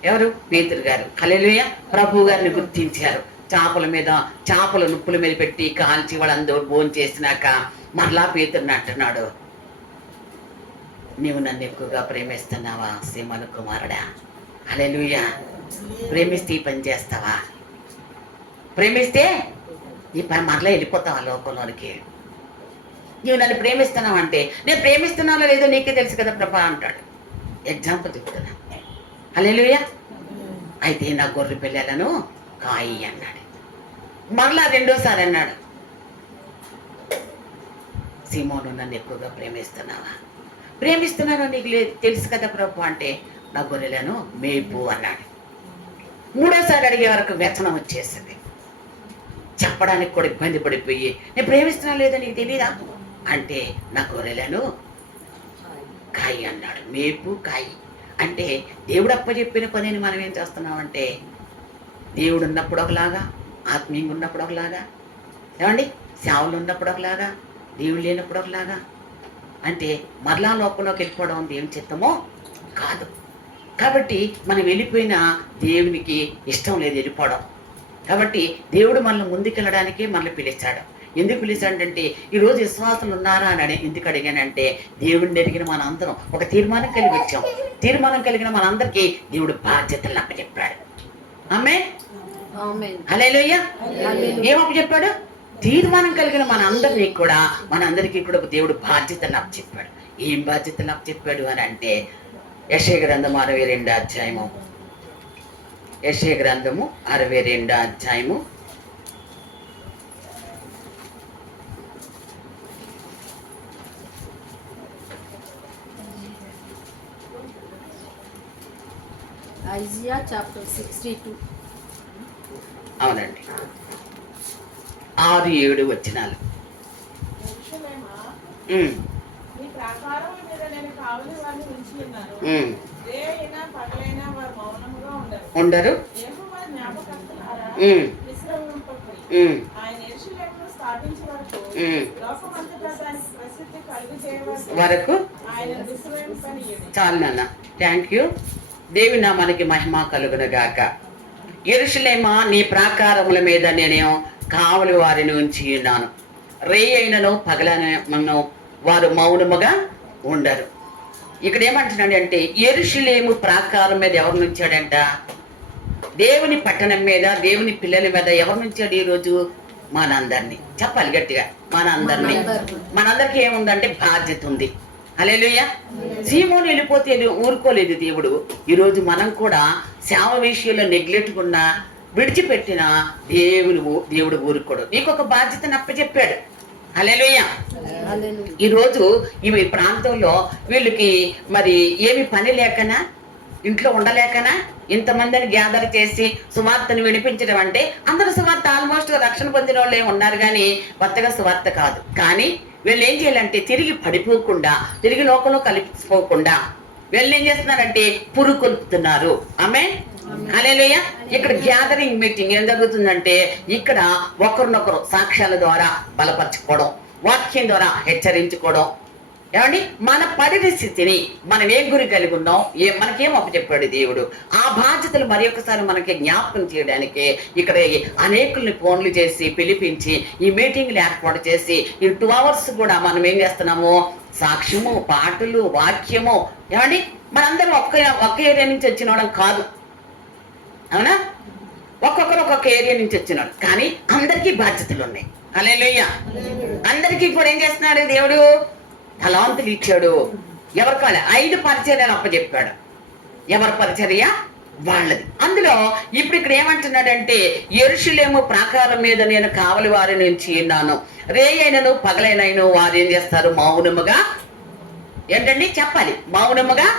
ఎవరు? పేతురు గారు. హల్లెలూయా. ప్రభు గారిని గుర్తించారు. చేపల నుప్పుల మీద పెట్టి కాల్చి వాళ్ళందరూ భోజనం చేసినాక మరలా పేతురుని అంటున్నాడు, నీవు నన్ను ఎక్కువగా ప్రేమిస్తున్నావా సీమను కుమారుడా? హల్లెలూయా. ప్రేమిస్తే ఈ పని చేస్తావా? ప్రేమిస్తే ఈ పని మరలా వెళ్ళిపోతావా లోకంలోనికి? నీవు నన్ను ప్రేమిస్తున్నావు అంటే, నేను ప్రేమిస్తున్నానో లేదో నీకే తెలుసు కదా ప్రభా అంటాడు. ఎగ్జాంపుల్ చెప్తున్నా. హల్లెలూయా. అయితే నా గొర్రె పిల్లలను కాయి అన్నాడు. మరలా రెండోసారి అన్నాడు, సీమోను నన్ను ఎక్కువగా ప్రేమిస్తున్నావా? ప్రేమిస్తున్నానో నీకు తెలుసు కదా ప్రభు అంటే, నా గొర్రెలను మేపు అన్నాడు. మూడోసారి అడిగే వరకు వ్యసనం వచ్చేసింది. చెప్పడానికి కూడా ఇబ్బంది పడిపోయి, నేను ప్రేమిస్తున్నా లేదో నీకు తెలీదా అంటే, నా గొర్రెలను కాయి అన్నాడు. మేపు కాయి అంటే దేవుడు అప్పచెప్పిన పనిని మనం ఏం చేస్తున్నామంటే, దేవుడు ఉన్నప్పుడు ఒకలాగా, ఆత్మీయంగా ఉన్నప్పుడు ఒకలాగా, ఏమండి సేవలు ఉన్నప్పుడు ఒకలాగా, దేవుడు లేనప్పుడు ఒకలాగా. అంటే మరలా లోకంలోకి వెళ్ళిపోవడం దేవుని చిత్తమో కాదు. కాబట్టి మనం వెళ్ళిపోయిన దేవునికి ఇష్టం లేదు వెళ్ళిపోవడం. కాబట్టి దేవుడు మనల్ని ముందుకెళ్ళడానికి మనల్ని పిలిచాడు. ఎందుకు పిలిచాడంటే, ఈరోజు విశ్వాసులు ఉన్నారా అని ఎందుకు అడిగానంటే, దేవుడిని ఎరిగిన మన అందరం ఒక తీర్మానం కలిగి వచ్చాం. తీర్మానం కలిగిన మన అందరికీ దేవుడు బాధ్యతలు అప్పచెప్పాడు. ఆమేన్. హల్లెలూయా. ఏం అప్పచెప్పాడు? తీర్మానం కలిగిన మనందరికీ కూడా దేవుడు బాధ్యతలు అప్పచెప్పాడు. ఏం బాధ్యతలు అప్పచెప్పాడు అని అంటే, యెషయా గ్రంథము 62వ అధ్యాయము, యెషయా గ్రంథము 62వ అధ్యాయము 62. అవునండి, 6-7 వచనాలు. ఉండరు. వరకు చాలు నాన్న. Thank you. దేవి నామానికి మహిమ కలుగును గాక. యెరూషలేమా, నీ ప్రాకారముల మీద నేను కావలి వారిని ఉంచి ఉన్నాను. రేయైనను పగలైనను వారు మౌనముగా ఉండరు. ఇక్కడ ఏమంటున్నాడంటే యెరూషలేము ప్రాకారం మీద ఎవరు నుంచాడంట? దేవుని పట్టణం మీద, దేవుని పిల్లల మీద ఎవరు నుంచాడు ఈరోజు? మనందరినీ. చెప్పాలి గట్టిగా, మనందరికీ ఏముందంటే బాధ్యత ఉంది. హల్లెలూయా. సీమోను వెళ్ళిపోతే ఊరుకోలేదు దేవుడు. ఈరోజు మనం కూడా సేవ విషయంలో నెగ్లెక్ట్గా ఉన్న, విడిచిపెట్టిన దేవుడు ఊరుకోడు. నీకు ఒక బాధ్యతను అప్పచెప్పాడు. హల్లెలూయా. ఈరోజు ఈ ప్రాంతంలో వీళ్ళకి మరి ఏమి పని లేకనా, ఇంట్లో ఉండలేకనా ఇంతమందిని గ్యాదర్ చేసి సువార్తను వినిపించడం అంటే, అందరూ సువార్త ఆల్మోస్ట్ రక్షణ పొందిన వాళ్ళే ఉన్నారు కానీ కొత్తగా సువార్త కాదు. కానీ వీళ్ళు ఏం చేయాలంటే తిరిగి పడిపోకుండా, తిరిగి లోకంలో కలిసిపోకుండా వీళ్ళు ఏం చేస్తున్నారంటే పురుకొల్పుతున్నారు. ఆమేన్. హల్లెలూయా. ఇక్కడ గ్యాదరింగ్ మీటింగ్ ఏం జరుగుతుందంటే, ఇక్కడ ఒకరినొకరు సాక్ష్యాల ద్వారా బలపరచుకోవడం, వాక్యం ద్వారా హెచ్చరించుకోవడం. ఏమండి, మన పరిస్థితిని మనం ఏం గురి కలిగి ఉన్నాం, మనకేం అప్పచెప్పాడు దేవుడు, ఆ బాధ్యతలు మరి ఒకసారి మనకి జ్ఞాపకం చేయడానికి ఇక్కడ అనేకుల్ని ఫోన్లు చేసి పిలిపించి ఈ మీటింగ్లు ఏర్పాటు చేసి ఈ 2 hours కూడా మనం ఏం చేస్తున్నాము? సాక్ష్యము, పాటలు, వాక్యము. ఏమండి, మనందరం ఒక్క ఏరియా నుంచి వచ్చిన వాళ్ళం కాదు, అవునా? ఒక్కొక్కరు ఒక్కొక్క ఏరియా నుంచి వచ్చినాడు, కానీ అందరికీ బాధ్యతలు ఉన్నాయి. హల్లెలూయా. అందరికీ కూడా ఏం చేస్తున్నాడు దేవుడు? తలాంతులు ఇచ్చాడు. ఎవరి కాలే 5 పరిచర్యలు అప్పచెప్పాడు. ఎవరి పరిచర్య వాళ్ళది. అందులో ఇప్పుడు ఇక్కడ ఏమంటున్నాడంటే, యెరూషలేము ప్రాకారం మీద నేను కావలి వారి నుంచి ఉన్నాను. రేయైనను పగలైనను వారు ఏం చేస్తారు? మౌనముగా. ఏంటండి చెప్పాలి? మౌనముగా.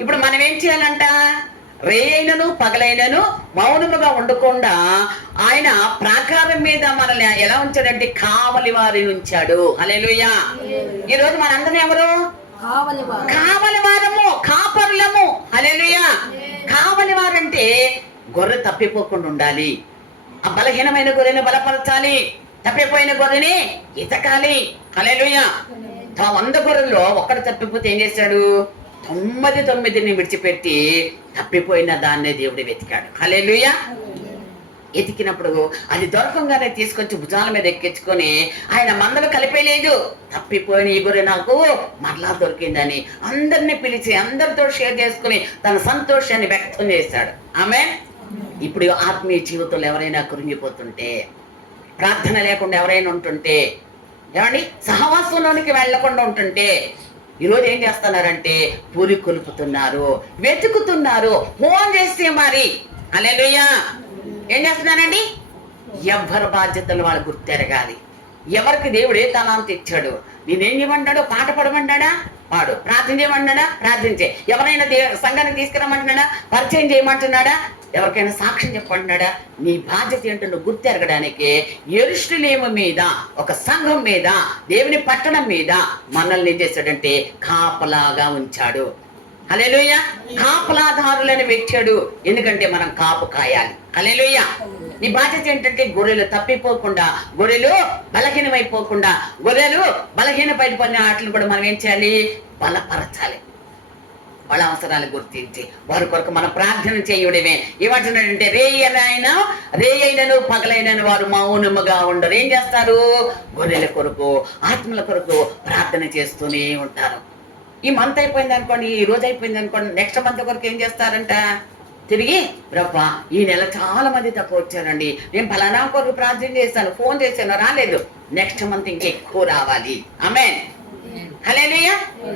ఇప్పుడు మనం ఏం చేయాలంట? రేయైనను పగలైనను మౌనముగా ఉండకుండా ఆయన ప్రాకారం మీద మనల్ని ఎలా ఉంచాడంటే కావలి వారిని ఉంచాడు. హల్లెలూయా. ఈరోజు మనందరం ఎవరు? కావలి వారము, కాపరులము. హల్లెలూయా. కావలి వారంటే గొర్రె తప్పిపోకుండా ఉండాలి. ఆ బలహీనమైన గొర్రెని బలపరచాలి, తప్పిపోయిన గొర్రెని ఎతకాలి. హల్లెలూయా. 100 గొర్రెల్లో ఒక్కడు తప్పిపోతే ఏం చేశాడు? 99ని విడిచిపెట్టి తప్పిపోయిన దాన్నే దేవుడు వెతికాడు. హల్లెలూయా. ఎతికినప్పుడు అది దొరకంగానే తీసుకొచ్చి భుజాల మీద ఎక్కించుకొని ఆయన మందలు కలిపేలేదు. తప్పిపోయిన ఈ గొర్రె నాకు మరలా దొరికిందని అందరినీ పిలిచి అందరితో షేర్ చేసుకుని తన సంతోషాన్ని వ్యక్తం చేశాడు. ఆమేన్. ఇప్పుడు ఆత్మీయ జీవితంలో ఎవరైనా కృంగిపోతుంటే, ప్రార్థన లేకుండా ఎవరైనా ఉంటుంటే, ఏమండి సహవాసంలోనికి వెళ్లకుండా ఉంటుంటే, ఈరోజు ఏం చేస్తున్నారంటే పూరి కొలుపుతున్నారు, వెతుకుతున్నారు, ఫోన్ చేస్తే మరి. హల్లెలూయా. ఏం చేస్తున్నారండి? ఎవరి బాధ్యతలు వాళ్ళు గుర్తెరగాలి. ఎవరికి దేవుడు ఏ తలాంత ఇచ్చాడు? నేనేం చేయమంటాడు? పాట పడమంటాడా? పాడు. ప్రార్థన చేయమంటున్నాడా? ప్రార్థించే. ఎవరైనా సంఘానికి తీసుకురమ్మంటున్నాడా? పరిచయం చేయమంటున్నాడా? ఎవరికైనా సాక్ష్యం చెప్పంటున్నాడా? నీ బాధ్యత ఏంటో నువ్వు గుర్తెరగడానికి యెరూషలేము మీద, ఒక సంఘం మీద, దేవుని పట్టణం మీద మనల్ని ఏం చేశాడంటే కాపలాగా ఉంచాడు. హల్లెలూయా. కాపలాదారులను పెట్టాడు. ఎందుకంటే మనం కాపు కాయాలి. హల్లెలూయా. నీ బాధ్యత ఏంటంటే గొర్రెలు తప్పిపోకుండా, గొర్రెలు బలహీనమైపోకుండా, గొర్రెలు బలహీనపడిపోయిన వాటిని కూడా మనం ఏం చేయాలి? బలపరచాలి. వాళ్ళ అవసరాలు గుర్తించి వారి కొరకు మనం ప్రార్థన చేయడమే. ఏమంటున్నాడంటే రేయైనను పగలైనను వారు మౌనముగా ఉండరు. ఏం చేస్తారు? గొర్రెల కొరకు, ఆత్మల కొరకు ప్రార్థన చేస్తూనే ఉంటారు. ఈ మంత్ అయిపోయింది అనుకోండి, ఈ రోజు అయిపోయింది అనుకోండి, నెక్స్ట్ మంత్ కొరకు ఏం చేస్తారంట? తిరిగి బ్రవ్వ ఈ నెల చాలా మంది తక్కువ వచ్చారండి, నేను ఫలానా కొరకు ప్రార్థన చేశాను, ఫోన్ చేశాను, రాలేదు, నెక్స్ట్ మంత్ ఇంకెక్కువ రావాలి. ఆమేన్. హల్లెలూయా.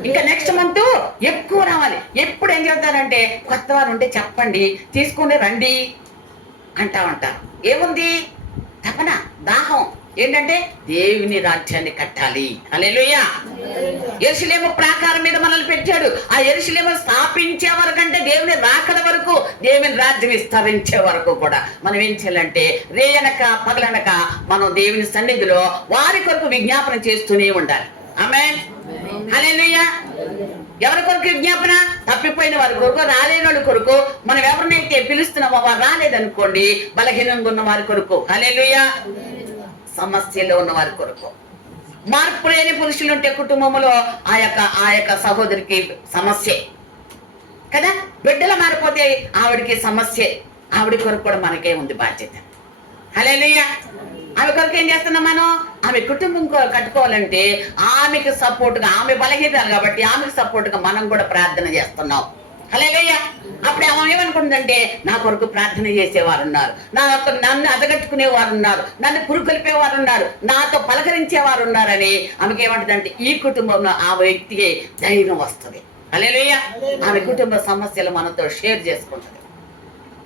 ఇంకా నెక్స్ట్ మంత్ ఎక్కువ రావాలి. ఎప్పుడు ఏం చేస్తారంటే కొత్త వారు ఉంటే చెప్పండి, తీసుకుని రండి అంటా ఉంటారు. ఏముంది? తపన, దాహం ఏంటంటే దేవుని రాజ్యాన్ని కట్టాలి. హల్లెలూయా. యెరూషలేము ప్రాకారం మీద మనల్ని పెట్టాడు. ఆ యెరూషలేము స్థాపించే వరకు అంటే దేవుని రాకడ వరకు, దేవుని రాజ్యం విస్తరించే వరకు కూడా మనం ఏం చేయాలంటే రేయనక పగలనక మనం దేవుని సన్నిధిలో వారి కొరకు విజ్ఞాపన చేస్తూనే ఉండాలి. ఆమేన్. హల్లెలూయా. ఎవరి కొరకు విజ్ఞాపన? తప్పిపోయిన వారి కొరకు, రాలేని వారి కొరకు. మనం ఎవరినైతే పిలుస్తున్నామో వారు రాలేదనుకోండి, బలహీనంగా ఉన్న వారి కొరకు. హల్లెలూయా. సమస్యలో ఉన్న వారి కొరకు. మార్పు లేని పురుషులు ఉంటే కుటుంబంలో ఆ యొక్క సహోదరికి సమస్య కదా. బిడ్డలు మారిపోతే ఆవిడికి సమస్య. ఆవిడ కొరకు కూడా మనకే ఉంది బాధ్యత. హల్లెలూయా. ఆమె కొరకు ఏం చేస్తున్నాం మనం? ఆమె కుటుంబం కట్టుకోవాలంటే ఆమెకు సపోర్ట్గా, ఆమె బలహీనరాలు కాబట్టి ఆమెకు సపోర్ట్గా మనం కూడా ప్రార్థన చేస్తున్నాం. హల్లెలూయా. అప్పుడు ఆమె ఏమనుకుంటుందంటే, నా కొరకు ప్రార్థన చేసేవారు ఉన్నారు, నన్ను అదగట్టుకునేవారు ఉన్నారు, నన్ను పురుకొల్పేవారు ఉన్నారు, నాతో పలకరించేవారు ఉన్నారని ఆమెకి ఏమంటుందంటే, ఈ కుటుంబంలో ఆ వ్యక్తికి ధైర్యం వస్తుంది. హల్లెలూయా. ఆమె కుటుంబ సమస్యలు మనతో షేర్ చేసుకుంటుంది.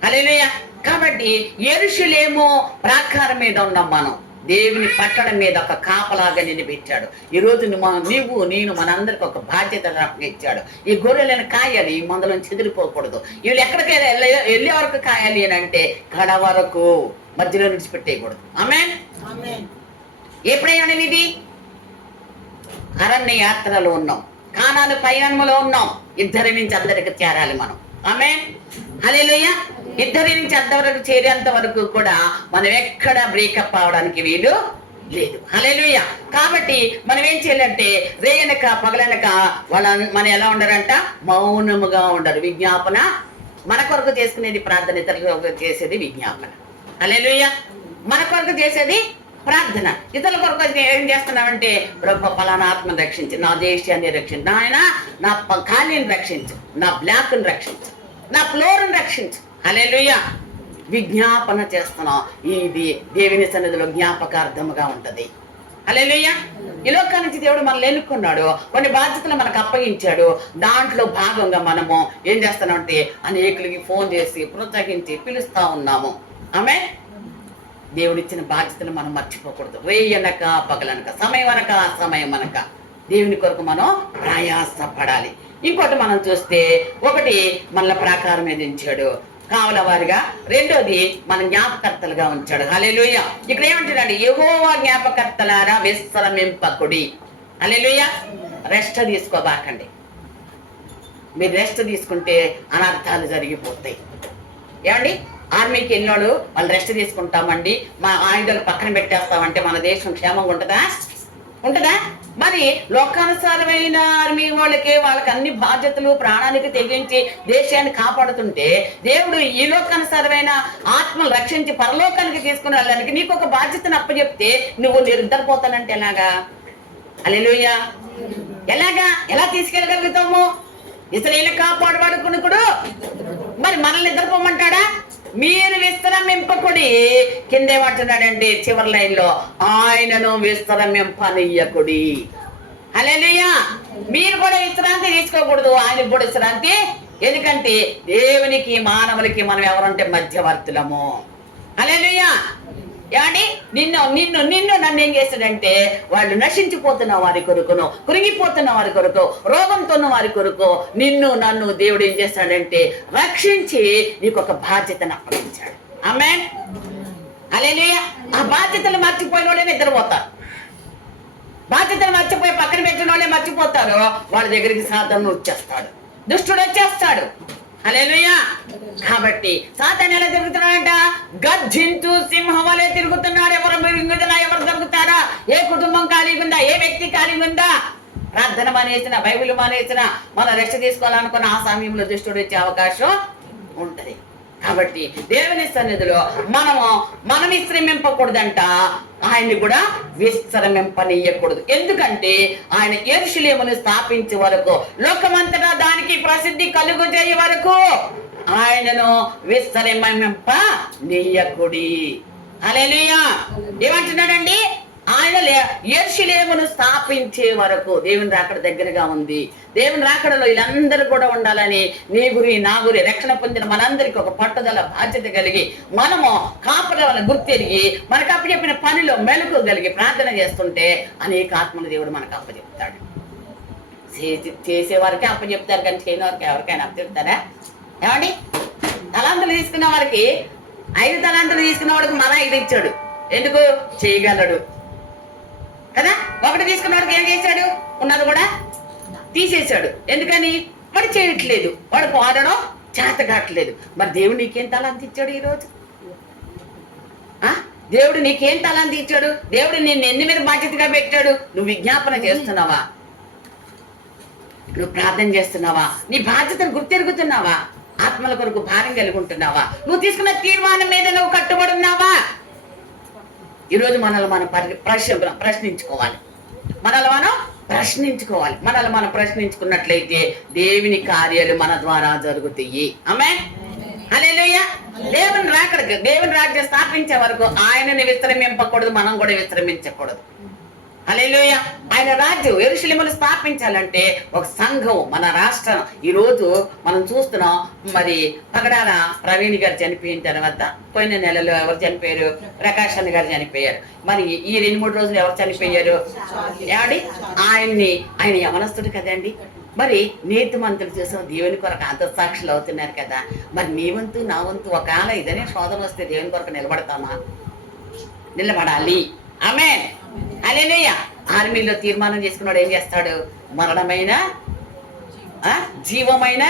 హల్లెలూయా. కాబట్టి యెరూషలేము ప్రాకారం మీద ఉన్నాం మనం. దేవుని పట్టణం మీద ఒక కాపలాగా నిలబెట్టాడు. ఈరోజు నీవు నేను మనందరికి ఒక బాధ్యత ఇచ్చాడు. ఈ గొర్రెలను కాయాలి, ఈ మందలను చెదిరిపోకూడదు. వీళ్ళు ఎక్కడికి వెళ్ళే వరకు కాయాలి అని అంటే కడ వరకు, మధ్యలో విడిచిపెట్టేయకూడదు. ఆమేన్. ఎప్పుడైనా ఇది అరణ్య యాత్రలో ఉన్నాం, కానాను పయనంలో ఉన్నాం. ఇద్దరి నుంచి అందరికి చేరాలి మనం. ఆమేన్. హల్లెలూయా. ఇద్దరి నుంచి అంతవరకు చేరేంత వరకు కూడా మనం ఎక్కడ బ్రేకప్ అవడానికి వీలు లేదు. హల్లెలూయా. కాబట్టి మనం ఏం చేయాలంటే రేయనక పగలనక మన ఎలా ఉండరంట? మౌనముగా ఉండరు. విజ్ఞాపన మన కొరకు చేసుకునేది ప్రార్థన, ఇతరుల కొరకు చేసేది విజ్ఞాపన. హల్లెలూయా. మన కొరకు చేసేది ప్రార్థన, ఇతరుల కొరకు ఏం చేస్తున్నామంటే, ప్రభు ఫలానా ఆత్మను రక్షించు, నా దేశాన్ని రక్షించు, నాయన నా ఖాళీని రక్షించు, నా బ్లాక్ని రక్షించు, నా ఫ్లోర్ని రక్షించు. హల్లెలూయా. విజ్ఞాపన చేస్తున్నాం. ఇది దేవుని సన్నిధిలో జ్ఞాపకార్థముగా ఉంటది. హల్లెలూయా. ఈ లోకానికి దేవుడు మనల్ని ఎన్నుకున్నాడు, కొన్ని బాధ్యతలు మనకు అప్పగించాడు. దాంట్లో భాగంగా మనము ఏం చేస్తున్నామంటే అనేకులకి ఫోన్ చేసి ప్రోత్సహించి పిలుస్తా ఉన్నాము. ఆమేన్. దేవుడిచ్చిన బాధ్యతలు మనం మర్చిపోకూడదు. రేయనక పగలనక, సమయం అనక అసమయం అనక దేవుని కొరకు మనం ప్రయాసపడాలి. ఇంకోటి మనం చూస్తే, ఒకటి మన ప్రాకారం మీద ఉంచాడు కావల వారిగా, రెండోది మన జ్ఞాపకర్తలుగా ఉంచాడు. హల్లెలూయా. ఇక్కడ ఏమంటాడండి? యెహోవా జ్ఞాపకర్తలారా విశ్రమింపకుడి. హల్లెలూయా. రెస్ట్ తీసుకోబాకండి. మీరు రెస్ట్ తీసుకుంటే అనర్థాలు జరిగిపోతాయి. ఏమండి? ఆర్మీకి వెళ్ళినోడు వాళ్ళు రెస్ట్ తీసుకుంటామండి, మా ఆయుధాలు పక్కన పెట్టేస్తామంటే మన దేశం క్షేమంగా ఉంటుందా? మరి లోకానుసారమైన ఆర్మీ వాళ్ళకి అన్ని బాధ్యతలు ప్రాణానికి తెగించి దేశాన్ని కాపాడుతుంటే, దేవుడు ఈ లోకానుసారమైన ఆత్మలు రక్షించి పరలోకానికి తీసుకుని వెళ్ళడానికి నీకు ఒక బాధ్యతను అప్పచెప్తే నువ్వు నిద్రపోతానంటే ఎలాగా? హల్లెలూయా. ఎలా తీసుకెళ్ళగలుగుతాము? ఇశ్రాయేలు కాపాడువాడుకునుకుడు మరి మనల్ని నిద్రపోమంటాడా? మీరు విశ్రమింపకుడి. కిందేమంటున్నాడండి చివరి లైన్లో, ఆయనను విశ్రమింపనీయకుడి. హల్లెలూయా. మీరు కూడా విశ్రాంతి తీసుకోకూడదు, ఆయనకు కూడా విశ్రాంతి. ఎందుకంటే దేవునికి మానవులకి మనం ఎవరంటే మధ్యవర్తులము. హల్లెలూయా. ఏమండి? నిన్ను నన్ను ఏం చేస్తాడంటే, వాళ్ళు నశించిపోతున్న వారి కొరకును, కురిగిపోతున్న వారి కొరకు, రోగంతో ఉన్న వారి కొరకు నన్ను దేవుడు ఏం చేస్తాడంటే రక్షించి నీకు ఒక బాధ్యతను అప్పగించాడు. ఆమేన్. హల్లెలూయా. ఆ బాధ్యతలు మర్చిపోయిన వాళ్ళే నిద్రపోతారు. బాధ్యతలు మర్చిపోయి పక్కన పెట్టిన వాళ్ళే మర్చిపోతారు. వాళ్ళ దగ్గరికి సాతాను వచ్చేస్తాడు, దుష్టుడు వచ్చేస్తాడు. హల్లెలూయా. కాబట్టి సాతాను ఎలా తిరుగుతున్నాడంట? గర్జించు సింహం వలె తిరుగుతున్నాడు. ఎవరు మింగుతున్నా, ఎవరు దొరుకుతారా? ఏ కుటుంబం ఖాళీగా ఉందా? ఏ వ్యక్తి ఖాళీగా ఉందా? ప్రార్థన మానేసిన, బైబిల్ మానేసిన, మనం రెస్ట్ తీసుకోవాలనుకున్న ఆ సమయంలో దుష్టుడు వచ్చే అవకాశం ఉంటది. కాబట్టి దేవుని సన్నిధిలో మనం విశ్రమింపకూడదంట, ఆయన్ని కూడా విశ్రమింపనీయకూడదు. ఎందుకంటే ఆయన యెరూషలేమును స్థాపించే వరకు, లోకమంతటా దానికి ప్రసిద్ధి కలుగు చేయ వరకు ఆయనను విశ్రమింపనీయకుడి. హల్లెలూయా. ఏమంటున్నాడండి? ఆయన యెరూషలేమును స్థాపించే వరకు. దేవుని రాకడ దగ్గరగా ఉంది. దేవుని రాకడలో వీళ్ళందరూ కూడా ఉండాలని నీ గురి నా గురి రక్షణ పొందిన మనందరికీ ఒక పట్టుదల బాధ్యత కలిగి మనము కాపలాలను గుర్తెరిగి మనకు అప్పచెప్పిన పనిలో మెలకు కలిగి ప్రార్థన చేస్తుంటే అనేక ఆత్మలు దేవుడు మనకు అప్పచెప్తాడు. చేసేవారికి అప్పచెప్తారు, కానీ చేయని వారికి ఎవరికైనా అప్పచెప్తారా? ఏమండి? తలాంతులు తీసుకున్న వారికి 5 తలాంతులు తీసుకున్న వాడికి మన 5 ఇచ్చాడు. ఎందుకు? చేయగలడు కదా. 1 తీసుకున్న వాడికి ఏం చేశాడు? ఉన్నది కూడా తీసేశాడు. ఎందుకని? వాడు చేయట్లేదు, వాడు పాడడం చేత కావట్లేదు. మరి దేవుడు నీకేం తలాంతి ఇచ్చాడు ఈరోజు? దేవుడు నీకేం తలాంతి ఇచ్చాడు? దేవుడు నిన్ను ఎన్ని మీద బాధ్యతగా పెట్టాడు? నువ్వు విజ్ఞాపన చేస్తున్నావా? నువ్వు ప్రార్థన చేస్తున్నావా? నీ బాధ్యతను గుర్తెరుగుతున్నావా? ఆత్మల కొరకు భారం కలిగి ఉంటున్నావా? నువ్వు తీసుకున్న తీర్మానం మీద నువ్వు కట్టుబడి ఉన్నావా? ఈరోజు మనల్ని మనం ప్రశ్నించుకోవాలి. మనల్ని మనం ప్రశ్నించుకున్నట్లయితే దేవుని కార్యాలు మన ద్వారా జరుగుతాయి. ఆమేన్. హల్లెలూయా. దేవుని రాజ్యం స్థాపించే వరకు ఆయనని విశ్రమింపకూడదు, మనం కూడా విశ్రమించకూడదు. హల్లెలూయా. ఆయన రాజ్యం యెరూషలేములో స్థాపించాలంటే ఒక సంఘం, మన రాష్ట్రం. ఈరోజు మనం చూస్తున్నాం, మరి పగడాల ప్రవీణ్ గారు చనిపోయిన తర్వాత పోయిన నెలలో ఎవరు చనిపోయారు? ప్రకాష్ అన్న గారు చనిపోయారు. మరి ఈ 2-3 రోజులు ఎవరు చనిపోయారు? ఆయన యవనస్తుడు కదండి. మరి నీతిమంతులు చేసిన దేవుని కొరకు అంతఃసాక్షులు అవుతున్నారు కదా. మరి నీ వంతు నా వంతు ఒకవేళ ఇదనే శోధన వస్తే దేవుని కొరకు నిలబడతామా? నిలబడాలి. ఆమేన్. హల్లెలూయా. ఆర్మీలో తీర్మానం చేసుకున్నాడు ఏం చేస్తాడు? మరణమైన జీవమైన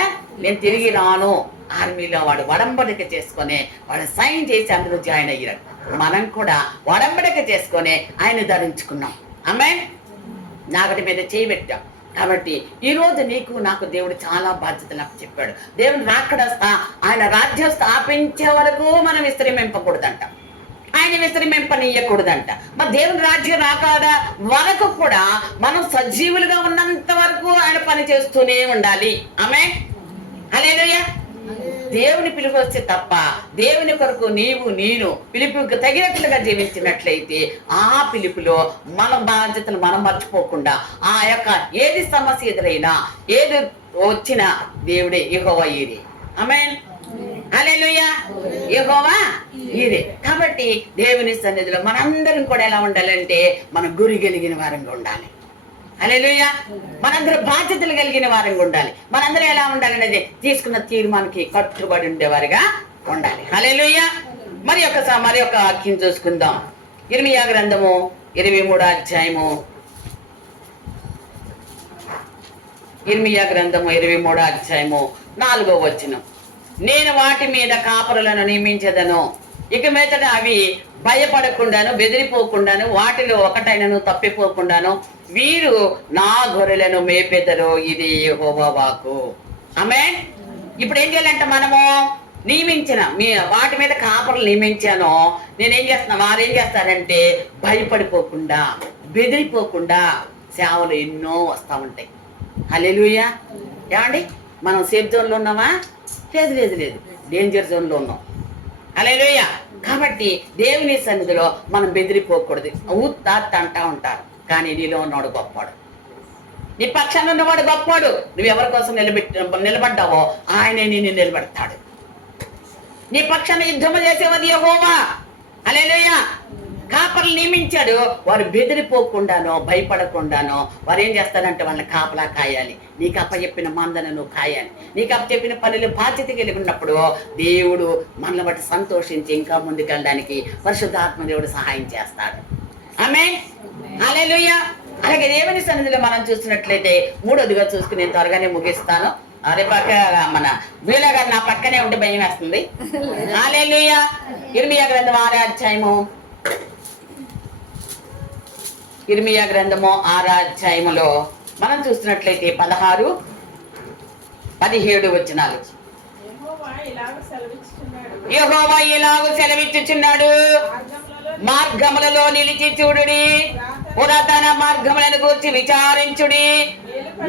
నేను తిరిగి రాను. ఆర్మీలో వాడు వడంబడిక చేసుకొని వాడు సైన్ చేసి అందులో జాయిన్ అయ్యాడు. మనం కూడా వడంబడిక చేసుకొని ఆయన ధరించుకున్నాం. ఆమేన్. నాగటి మీద చేయి పెట్టాం. కాబట్టి ఈరోజు నీకు నాకు దేవుడు చాలా బాధ్యతలు చెప్పాడు. దేవుని రాకడ ఆయన రాజ్యం స్థాపించే వరకు మనం విశ్రమింపకూడదంట, ఆయన విశ్రమింపనీయకూడదంట. మరి దేవుని రాజ్యం రాకడ వరకు కూడా మనం సజీవులుగా ఉన్నంత వరకు ఆయన పని చేస్తూనే ఉండాలి. ఆమేన్. హల్లెలూయా. దేవుని పిలుపు వస్తే తప్ప దేవుని కొరకు నేను పిలుపుకి తగినట్లుగా జీవించినట్లయితే ఆ పిలుపులో మన బాధ్యతలు మనం మర్చిపోకుండా ఆ యొక్క ఏది సమస్య ఎదురైనా ఏది వచ్చినా దేవుడే యెహోవా ఈరే. ఆమేన్. హల్లెలూయా. యెహోవా ఈరే. కాబట్టి దేవుని సన్నిధిలో మనందరం కూడా ఎలా ఉండాలంటే మనం గురి కలిగిన వారంగా ఉండాలి. హల్లెలూయా. మనందరూ బాధ్యతలు కలిగిన వారంగా ఉండాలి. మనందరూ ఎలా ఉండాలనేది తీసుకున్న తీర్మానానికి కట్టుబడి ఉండేవారుగా ఉండాలి. హల్లెలూయా. మరి ఒక వాక్యం చూసుకుందాం. ఇర్మియా గ్రంథము 23వ అధ్యాయము. ఇర్మియా గ్రంథము 23వ అధ్యాయము 4వ వచనం. నేను వాటి మీద కాపరులను నియమించదను, ఇక మీదట అవి భయపడకుండాను బెదిరిపోకుండాను వాటిలో ఒకటైనను తప్పిపోకుండాను వీరు నా గొర్రెలను మేపెదరు. ఇది యెహోవా వాక్కు. ఆమేన్. ఇప్పుడు ఏం చేయాలంటే మనము నియమించిన వాటి మీద కాపరులు నియమించాను. నేనేం చేస్తున్నా, వారు ఏం చేస్తారంటే భయపడిపోకుండా బెదిరిపోకుండా సేవలు ఎన్నో వస్తూ ఉంటాయి. హల్లెలూయా. ఏమండి, మనం సేఫ్ జోన్లో ఉన్నామా? లేదు, డేంజర్ జోన్లో ఉన్నాం. హల్లెలూయా. కాబట్టి దేవుని సన్నిధిలో మనం బెదిరిపోకూడదు. అంటా ఉంటారు, కానీ నీలో ఉన్నవాడు గొప్పవాడు, నీ పక్షాన ఉన్నవాడు గొప్పవాడు. నువ్వు ఎవరి కోసం నిలబడ్డావో ఆయనే నిన్ను నిలబెడతాడు. నీ పక్షాన యుద్ధము చేసేవాది యెహోవా. హల్లెలూయా. కాపర్లు నియమించాడు. వారు బెదిరిపోకుండానో భయపడకుండానో వారు ఏం చేస్తారంటే వాళ్ళని కాపలా కాయాలి. నీకు అప్పచెప్పిన మందను నువ్వు కాయాలి. నీకు అప్పచెప్పిన పనులు బాధ్యత కలిగి ఉన్నప్పుడు దేవుడు మనల్ని బట్టి సంతోషించి ఇంకా ముందుకెళ్ళడానికి పరిశుద్ధాత్మ దేవుడు సహాయం చేస్తాడు. ఆమేన్. హల్లెలూయా. అలాగే దేవుని సన్నిధిలో మనం చూస్తున్నట్లయితే 3వదిగా చూసుకుని నేను త్వరగానే ముగిస్తాను. అదే పక్క మన వీళ్ళ గారు నా పక్కనే ఉంటే భయం వేస్తుంది. హల్లెలూయా. ఇర్మియా గ్రంథం 6వ అధ్యాయము. ఇర్మియా గ్రంథము 6వ అధ్యాయములో మనం చూస్తున్నట్లయితే 16, 17 వచనాలు. యెహోవా ఇలాగ సెలవిచ్చుచున్నాడు, మార్గములలో నిలిచి చూడుడి, పురాతన మార్గములను గూర్చి విచారించుడి,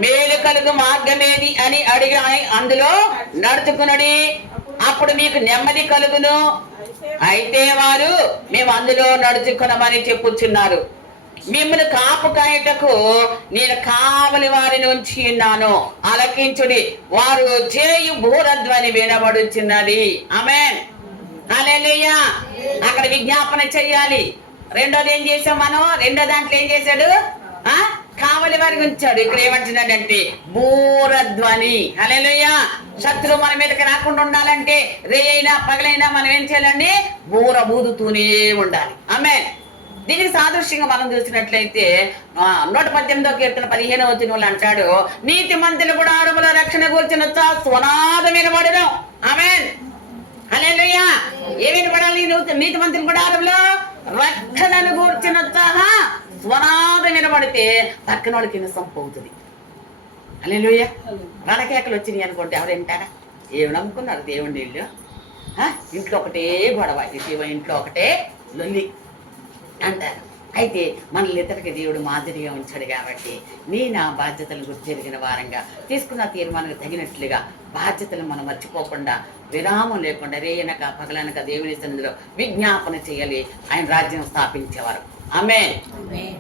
మేలు కలుగు మార్గమేది అని అడిగి అందులో నడుచుకునుడి, అప్పుడు మీకు నెమ్మది కలుగును. అయితే వారు మేము అందులో నడుచుకున్నామని చెప్పుచున్నారు. మిమ్మల్ని కాపు కాయటకు నేను కావలి వారిని ఉంచి ఉన్నాను, ఆలకించుడి, వారు చేయు బూరధ్వని వినబడుచున్నది. ఆమేన్. హల్లెలూయా. అక్కడ విజ్ఞాపన చెయ్యాలి. రెండోది ఏం చేసాం మనం? రెండో దాంట్లో ఏం చేశాడు? కావలి వారికి ఉంచాడు. ఇక్కడ ఏమంటున్నాడంటే బూరధ్వని. హల్లెలూయా. శత్రువు మన మీదకి రాకుండా ఉండాలంటే రే అయినా పగలైనా మనం ఏం చేయాలండి? బూర బూదుతూనే ఉండాలి. ఆమేన్. దీనికి సాదృశ్యంగా మనం చూసినట్లయితే 118వ కీర్తన 15వ వచనంలో అంటాడు, నీతి మంతులు కూడా అడవుల రక్షణ కూర్చున్న స్వనాదం వినబడును. ఆమేన్. హల్లెలూయా. ఏ వినబడాలి? నీతి మంతులు కూడా అడవులో రక్షణను కూర్చున్న స్వనాదం వినబడితే పక్కన వాళ్ళకి వినసంపు అవుతుంది. హల్లెలూయా. రణకేకలు వచ్చినాయి అనుకోండి, ఎవరు వింటారా? ఏమి నమ్ముకున్నారు దేవుని వీళ్ళు? ఇంట్లో ఒకటే గొడవ, ఇంట్లో ఒకటే లొల్లి అంటారు. అయితే మనల్ని ఇతరికి దేవుడు మాదిరిగా ఉంచాడు కాబట్టి నా బాధ్యతలు గుర్తిరిగిన వారంగా తీసుకున్న తీర్మానానికి తగినట్లుగా బాధ్యతలు మనం మర్చిపోకుండా విరామం లేకుండా రేయనక పగలనక దేవుని సన్నిధిలో విజ్ఞాపన చేయాలి, ఆయన రాజ్యం స్థాపించేవారు. ఆమేన్.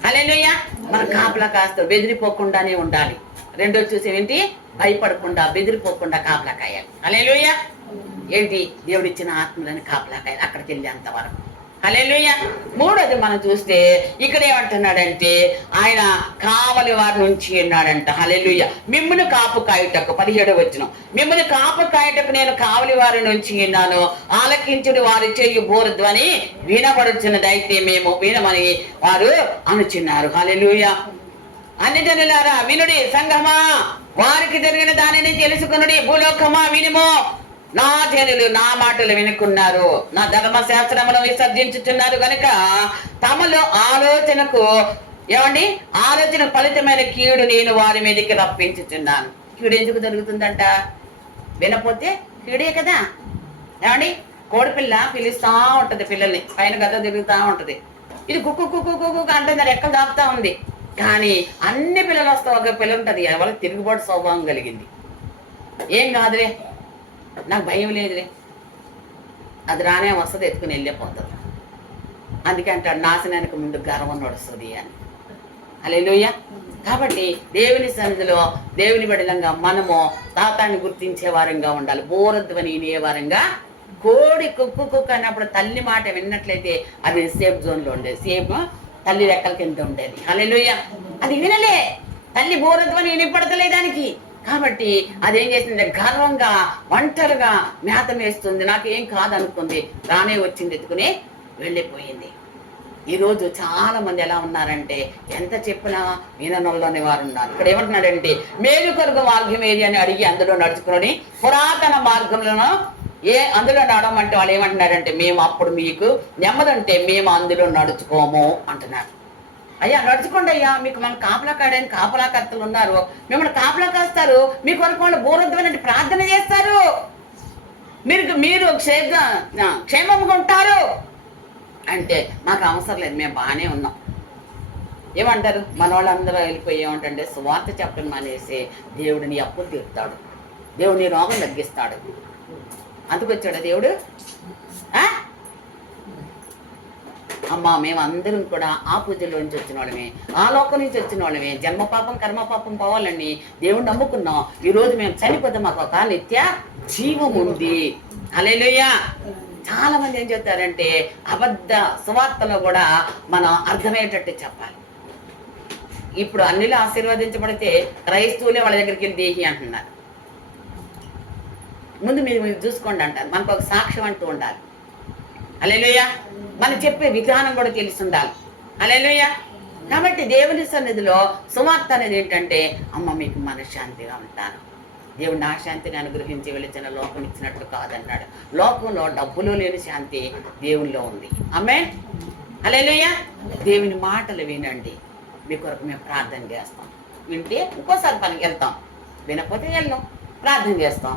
హల్లెలూయా. మన కాపలా కాస్త బెదిరిపోకుండానే ఉండాలి. రెండో చూసేవేంటి? భయపడకుండా బెదిరిపోకుండా కాపలా కాయాలి. హల్లెలూయా. ఏంటి? దేవుడిచ్చిన ఆత్మలని కాపలా కాయాలి అక్కడికి వెళ్ళేంత వరకు. హల్లెలూయా. మూడోది మనం చూస్తే ఇక్కడ ఏమంటున్నాడంటే ఆయన కావలి వారి నుంచి అన్నాడంట. హల్లెలూయా. మిమ్మును కాపు కాయుటకు 17వ వచనం, మిమ్మును కాపు కాయుటకు నేను కావలి వారి నుంచి విన్నాను, ఆలకించుడు వారు చేయు బోరధ్వని వినబడుచున్నదైతే మేము వినమని వారు అనుచున్నారు. హల్లెలూయా. అన్ని జనులారా వినుడి, సంఘమా వారికి జరిగిన దానిని తెలుసుకునుడి, భూలోకమా వినుము. నా జనులు నా మాటలు వినుకున్నారు, నా ధర్మశాస్త్రమును విసర్జించుతున్నారు కనుక తమలో ఆలోచనకు ఆలోచన ఫలితమైన కీడు నేను వారి మీదకి రప్పించుతున్నాను. కీడు ఎందుకు జరుగుతుందంట? వినపోతే కీడే కదా. కోడిపిల్ల పిలుస్తా ఉంటది పిల్లల్ని, పైన గద తిరుగుతా ఉంటది, ఇది కుక్కు కుక్కు కుక్కు అంటే దాని ఎక్కడ దాపుతా ఉంది. కానీ అన్ని పిల్లలు వస్తా ఒక పిల్ల ఉంటది, వాళ్ళకి తిరుగుబాటు స్వభావం కలిగింది. ఏం కాదులే, నాకు భయం లేదులే, అది రానే వస్తుంది, ఎత్తుకుని వెళ్ళిపోతుంది. అందుకే అంటాడు నాశనానికి ముందు గర్వం నడుస్తుంది అని. హల్లెలూయా. కాబట్టి దేవుని సన్నిధిలో దేవుని బిడ్డలంగా మనము తాతాన్ని గుర్తించే వారంగా ఉండాలి. బోరధ్వని వినే వారంగా. కోడి కుక్కు కుక్కు అన్నప్పుడు తల్లి మాట విన్నట్లయితే అది సేఫ్ జోన్లో ఉండేది, సేఫ్ తల్లి రెక్కల కింద ఉండేది. హల్లెలూయా. అది వినలే, తల్లి బోరధ్వని వినపడతలే దానికి. కాబట్టి అదేం చేసింది? గర్వంగా ఒంటరిగా మేత వేస్తుంది, నాకేం కాదనుకుంది, రానే వచ్చింది, ఎత్తుకుని వెళ్ళిపోయింది. ఈరోజు చాలా మంది ఎలా ఉన్నారంటే ఎంత చెప్పినా విననోళ్ళని వారు ఉన్నారు. ఇక్కడ ఏమంటున్నాడంటే మేలు కొరకు మార్గం ఏది అని అడిగి అందులో నడుచుకుని పురాతన మార్గంలో అందులో నడవమంటే వాళ్ళు ఏమంటున్నారంటే మేము అప్పుడు మీకు నెమ్మదంటే మేము అందులో నడుచుకోము అంటున్నారు. అయ్యా నడుచుకోండి అయ్యా, మీకు మన కాపలా కాడని కాపలాకర్తలు ఉన్నారు, మిమ్మల్ని కాపలా కాస్తారు, మీ కొరకు వాళ్ళు బోరధ్వని ప్రార్థన చేస్తారు, మీరు క్షేమంగా ఉంటారు అంటే మాకు అవసరం లేదు, మేము బాగానే ఉన్నాం. ఏమంటారు మన వాళ్ళందరూ వెళ్ళిపోయి ఏమంటే సువార్త చెప్పడం మానేసి దేవుడిని అప్పులు తీరుతాడు, దేవుడిని రోగం తగ్గిస్తాడు. అందుకొచ్చాడు దేవుడు. అమ్మా మేమందరం కూడా ఆ పూజలో నుంచి వచ్చిన వాళ్ళమే, ఆ లోకం నుంచి వచ్చిన వాళ్ళమే, జన్మపాపం కర్మపాపం పోవాలని దేవుడు నమ్ముకున్నాం. ఈరోజు మేము చనిపోతే మాకు ఒక నిత్య జీవం ఉంది. హల్లెలూయా. చాలా మంది ఏం చెప్తారంటే అబద్ధ సువార్తలో కూడా మనం అర్థమయ్యేటట్టు చెప్పాలి. ఇప్పుడు అన్నిలో ఆశీర్వదించబడితే క్రైస్తవులే వాళ్ళ దగ్గరికి వెళ్ళి దేహి అంటున్నారు. ముందు మీరు చూసుకోండి అంటారు. మనకు ఒక సాక్ష్యం అంటూ ఉండాలి. హల్లెలూయా. మనం చెప్పే విధానం కూడా తెలిసి ఉండాలి. హల్లెలూయా. కాబట్టి దేవుని సన్నిధిలో సువార్త అనేది ఏంటంటే అమ్మ మీకు మనశ్శాంతిగా ఉంటాను, దేవుడు నా శాంతిని అనుగ్రహించి వెళిచిన లోకం ఇచ్చినట్లు కాదన్నాడు. లోకంలో డబ్బులో లేని శాంతి దేవుల్లో ఉంది. ఆమేన్. హల్లెలూయా. దేవుని మాటలు వినండి, మీ కొరకు మేము ప్రార్థన చేస్తాం. వింటే ఇంకోసారి పనికి వెళ్తాం, వినకపోతే వెళ్ళాం, ప్రార్థన చేస్తాం,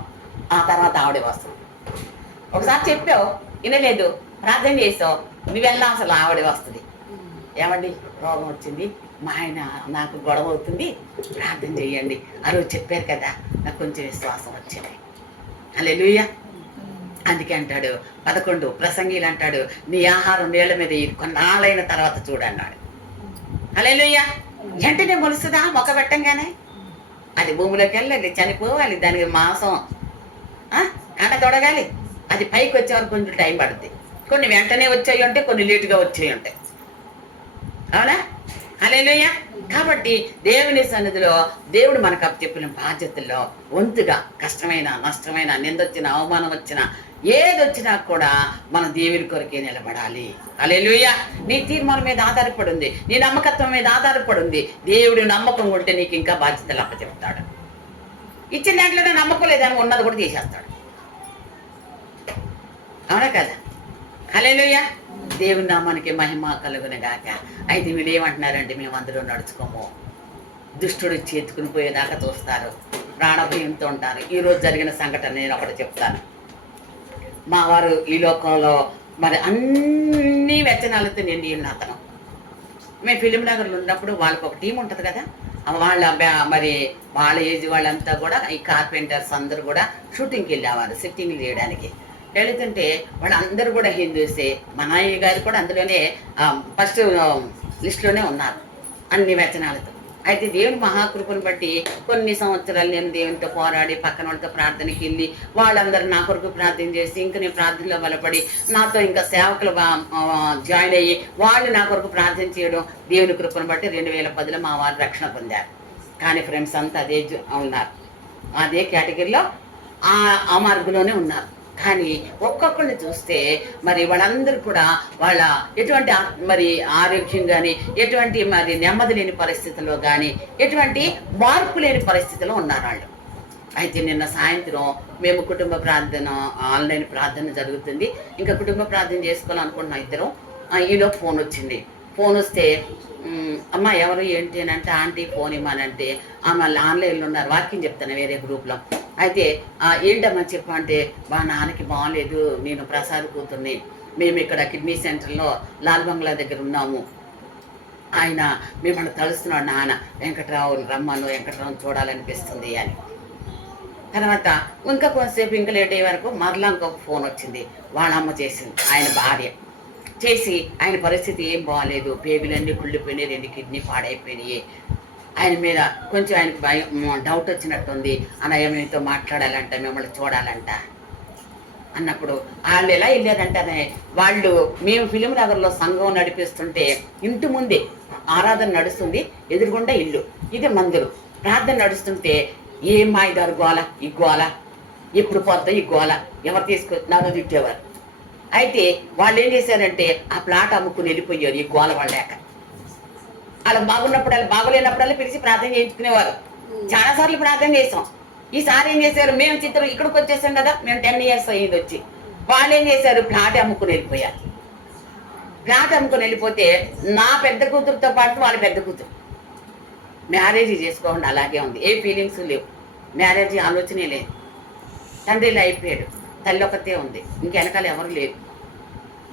ఆ తర్వాత ఆవిడే వస్తాం. ఒకసారి చెప్పావు వినలేదు, ప్రార్థన చేసావు, నువ్వు వెళ్ళా అసలు ఆవిడే వస్తుంది. ఏమండి రోగం వచ్చింది, మా ఆయన నాకు గొడవ అవుతుంది, ప్రార్థన చేయండి. ఆ రోజు చెప్పారు కదా, నాకు కొంచెం విశ్వాసం వచ్చింది. హల్లెలూయా. అందుకే అంటాడు 11 ప్రసంగిలు అంటాడు నీ ఆహారం నీళ్ళ మీద కొన్నాళ్ళైన తర్వాత చూడన్నాడు. హల్లెలూయా. వెంటనే మొలుస్తుందా మొక్క పెట్టంగానే? అది భూమిలోకి వెళ్ళాలి, చనిపోవాలి, దానికి మాంసం కాడ తొడగాలి, అది పైకి వచ్చే వరకు కొంచెం టైం పడుతుంది. కొన్ని వెంటనే వచ్చాయి ఉంటాయి, కొన్ని లేటుగా వచ్చాయి ఉంటాయి. అవునా? హల్లెలూయా. కాబట్టి దేవుని సన్నిధిలో దేవుడు మనకు అప్పచెప్పిన బాధ్యతల్లో వంతుగా కష్టమైన నష్టమైన నిందొచ్చిన అవమానం వచ్చినా ఏది వచ్చినా కూడా మనం దేవుని కొరకే నిలబడాలి. హల్లెలూయా. నీ తీర్మానం మీద ఆధారపడి ఉంది, నీ నమ్మకత్వం మీద ఆధారపడి ఉంది. దేవుడి నమ్మకం ఉంటే నీకు ఇంకా బాధ్యతలు అప్పచెప్తాడు. ఇచ్చిన దాంట్లోనే నమ్మకం లేదని ఉన్నది కూడా తీసేస్తాడు. అవునా కదా? హల్లెలూయా. దేవుని నామానికి మహిమ కలుగునుగాక. అయితే వీళ్ళు ఏమంటున్నారంటే మేము అందులో నడుచుకోము, దుష్టుడు చేతుకుని పోయేదాకా చూస్తారు, ప్రాణభయంతో ఉంటారు. ఈరోజు జరిగిన సంఘటన నేను ఒకటి చెప్తాను. మా వారు ఈ లోకంలో మరి అన్ని వ్యచనాలతో నిండి ఉన్న అతను. మేము ఫిలిం నగర్లో ఉన్నప్పుడు వాళ్ళకి ఒక టీం ఉంటుంది కదా, మరి వాళ్ళ ఏజ్ వాళ్ళంతా కూడా ఈ కార్పెంటర్స్ అందరూ కూడా షూటింగ్కి వెళ్ళేవారు, సిట్టింగ్లు చేయడానికి. వెళుతుంటే వాళ్ళందరూ కూడా హిందూసే. మా నాయన గారు కూడా అందులోనే ఫస్ట్ లిస్టులోనే ఉన్నారు అన్ని వ్యచనాలతో. అయితే దేవుని మహాకృపను బట్టి కొన్ని సంవత్సరాలు నేను దేవునితో పోరాడి పక్కన వాళ్ళతో ప్రార్థనకి వెళ్ళి వాళ్ళందరూ నా కొరకు ప్రార్థన చేసి ఇంకా నేను ప్రార్థనలో బలపడి నాతో ఇంకా సేవకులు జాయిన్ అయ్యి వాళ్ళు నా కొరకు ప్రార్థన చేయడం దేవుని కృపను బట్టి 2010లో మా వారు రక్షణ పొందారు. కానీ ఫ్రెండ్స్ అంతా అదే ఉన్నారు, అదే కేటగిరీలో ఆ మార్గంలోనే ఉన్నారు. కానీ ఒక్కొక్కరిని చూస్తే మరి వాళ్ళందరూ కూడా వాళ్ళ ఎటువంటి మరి ఆరోగ్యం కానీ ఎటువంటి మరి నెమ్మది లేని పరిస్థితుల్లో కానీ ఎటువంటి మార్పు లేని పరిస్థితిలో ఉన్నారు వాళ్ళు. అయితే నిన్న సాయంత్రం మేము కుటుంబ ప్రార్థన ఆన్లైన్ ప్రార్థన జరుగుతుంది, ఇంకా కుటుంబ ప్రార్థన చేసుకోవాలనుకుంటున్నాం ఇద్దరం. ఈలో ఫోన్ వచ్చింది. ఫోన్ వస్తే అమ్మ ఎవరు ఏంటి అని అంటే ఆంటీ ఫోన్ ఇవ్వనంటే మళ్ళీ ఆన్లైన్లో ఉన్నారు, వాక్యం చెప్తాను వేరే గ్రూప్లో. అయితే ఏంటమ్మా చెప్పు అంటే మా నాన్నకి బాగాలేదు, నేను ప్రసాద్ కూతుర్ని, మేము ఇక్కడ కిడ్నీ సెంటర్లో లాల్ బంగ్లా దగ్గర ఉన్నాము, ఆయన మిమ్మల్ని తలుస్తున్నాడు నాన్న, వెంకట్రావు రమ్మను, వెంకట్రావు చూడాలనిపిస్తుంది అని. తర్వాత ఇంకా కొంతసేపు ఇంకా లేట్ అయ్యే వరకు మరలా ఇంకొక ఫోన్ వచ్చింది, వాళ్ళ అమ్మ చేసింది, ఆయన భార్య చేసి ఆయన పరిస్థితి ఏం బాగాలేదు, పేగులన్నీ కుళ్ళిపోయినాయి, 2 కిడ్నీ పాడైపోయినాయి, ఆయన మీద కొంచెం ఆయనకి భయం డౌట్ వచ్చినట్టుంది, అన్నయ్య మీతో మాట్లాడాలంట, మిమ్మల్ని చూడాలంట అన్నప్పుడు వాళ్ళు ఎలా వెళ్ళారంటే వాళ్ళు మేము ఫిలిం నగర్లో సంఘం నడిపిస్తుంటే ఇంటి ముందే ఆరాధన నడుస్తుంది, ఎదురుగుండా ఇల్లు, ఇది మందులు, ప్రార్థన నడుస్తుంటే ఏం మాయిదారు గోల, ఈ గోల ఎప్పుడు పోతా, ఈ గోల ఎవరు తీసుకొచ్చినారో తిట్టేవారు. అయితే వాళ్ళు ఏం చేశారంటే ఆ ప్లాట్ అమ్ముకుని వెళ్ళిపోయారు ఈ గోల వాళ్ళాక. వాళ్ళకి బాగున్నప్పుడు వాళ్ళు బాగోలేనప్పుడల్లా పిలిచి ప్రార్థన చేయించుకునేవారు. చాలాసార్లు ప్రార్థన చేసాం. ఈసారి ఏం చేశారు, మేము చిత్రం ఇక్కడికి వచ్చేసాం కదా, మేము 10 years అయ్యింది వచ్చి, వాళ్ళు ఏం చేశారు ప్లాట్ అమ్ముకుని వెళ్ళిపోయారు. ప్లాట్ అమ్ముకుని వెళ్ళిపోతే నా పెద్ద కూతురుతో పాటు వాళ్ళ పెద్ద కూతురు మ్యారేజ్ చేసుకోకుండా అలాగే ఉంది, ఏ ఫీలింగ్స్ లేవు, మ్యారేజ్ ఆలోచనే లేదు. తండ్రి ఇలా అయిపోయాడు, తల్లి ఒకతే ఉంది, ఇంక వెనకాల ఎవరు లేదు.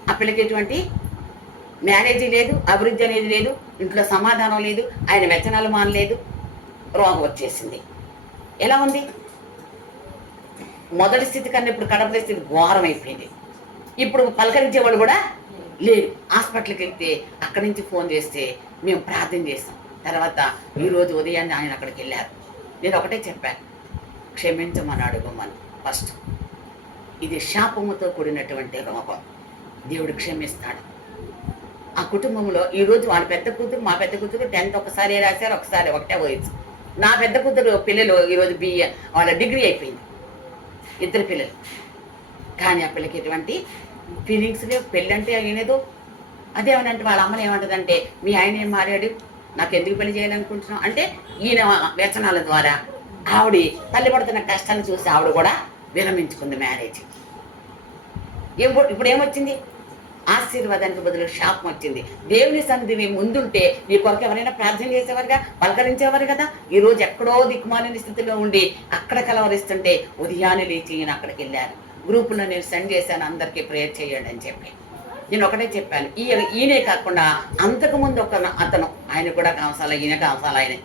ఆ పిల్లకి ఎటువంటి మ్యారేజీ లేదు, అభివృద్ధి అనేది లేదు, ఇంట్లో సమాధానం లేదు, ఆయన వ్యచనాలు మానలేదు, రోగం వచ్చేసింది. ఎలా ఉంది? మొదటి స్థితి కన్నా ఇప్పుడు కడపల స్థితి ఘోరం అయిపోయింది. ఇప్పుడు పలకరించేవాడు కూడా లేరు. హాస్పిటల్కి వెళ్తే అక్కడి నుంచి ఫోన్ చేస్తే మేము ప్రార్థన చేస్తాం. తర్వాత ఈరోజు ఉదయాన్నే ఆయన అక్కడికి వెళ్ళారు. నేను ఒకటే చెప్పాను, క్షమించమని అడుగుమని. ఫస్ట్ ఇది శాపముతో కూడినటువంటి రోగం, దేవుడు క్షమిస్తాడు. ఆ కుటుంబంలో ఈరోజు వాళ్ళ పెద్ద కూతురు మా పెద్ద కూతురు 10th ఒకసారి రాశారు, ఒకసారి ఒకటే వయసు. నా పెద్ద కూతురు పిల్లలు ఈరోజు వాళ్ళ డిగ్రీ అయిపోయింది, 2 పిల్లలు. కానీ ఆ పిల్లకి ఎటువంటి ఫీలింగ్స్ లేవు, పెళ్ళంటే అయినదో. అదేమనంటే వాళ్ళ అమ్మని ఏమంటుందంటే మీ ఆయన ఏం మారాడు, నాకు ఎందుకు పెళ్లి చేయాలనుకుంటున్నాం అంటే ఈయన వ్యసనాల ద్వారా ఆవిడ తల్లి పడుతున్న కష్టాన్ని చూసి ఆవిడ కూడా విరమించుకుంది మ్యారేజ్. ఇప్పుడు ఏమొచ్చింది? ఆశీర్వాదానికి బదులు శాపం వచ్చింది. దేవుని సన్నిధి మీ ముందుంటే మీ కొరకు ఎవరైనా ప్రార్థన చేసేవారుగా, పలకరించేవారు కదా. ఈరోజు ఎక్కడో దిక్కుమాలిన స్థితిలో ఉండి అక్కడ కలవరిస్తుంటే ఉదయాన్నే లేచి ఈయన అక్కడికి వెళ్ళారు. గ్రూపులో నేను సెండ్ చేశాను, అందరికీ ప్రేయర్ చేయండి అని చెప్పి. నేను ఒకటే చెప్పాను, ఈయనే కాకుండా అంతకుముందు అతను, ఆయన కూడా కావసాల, ఈయన కావసాల ఆయన.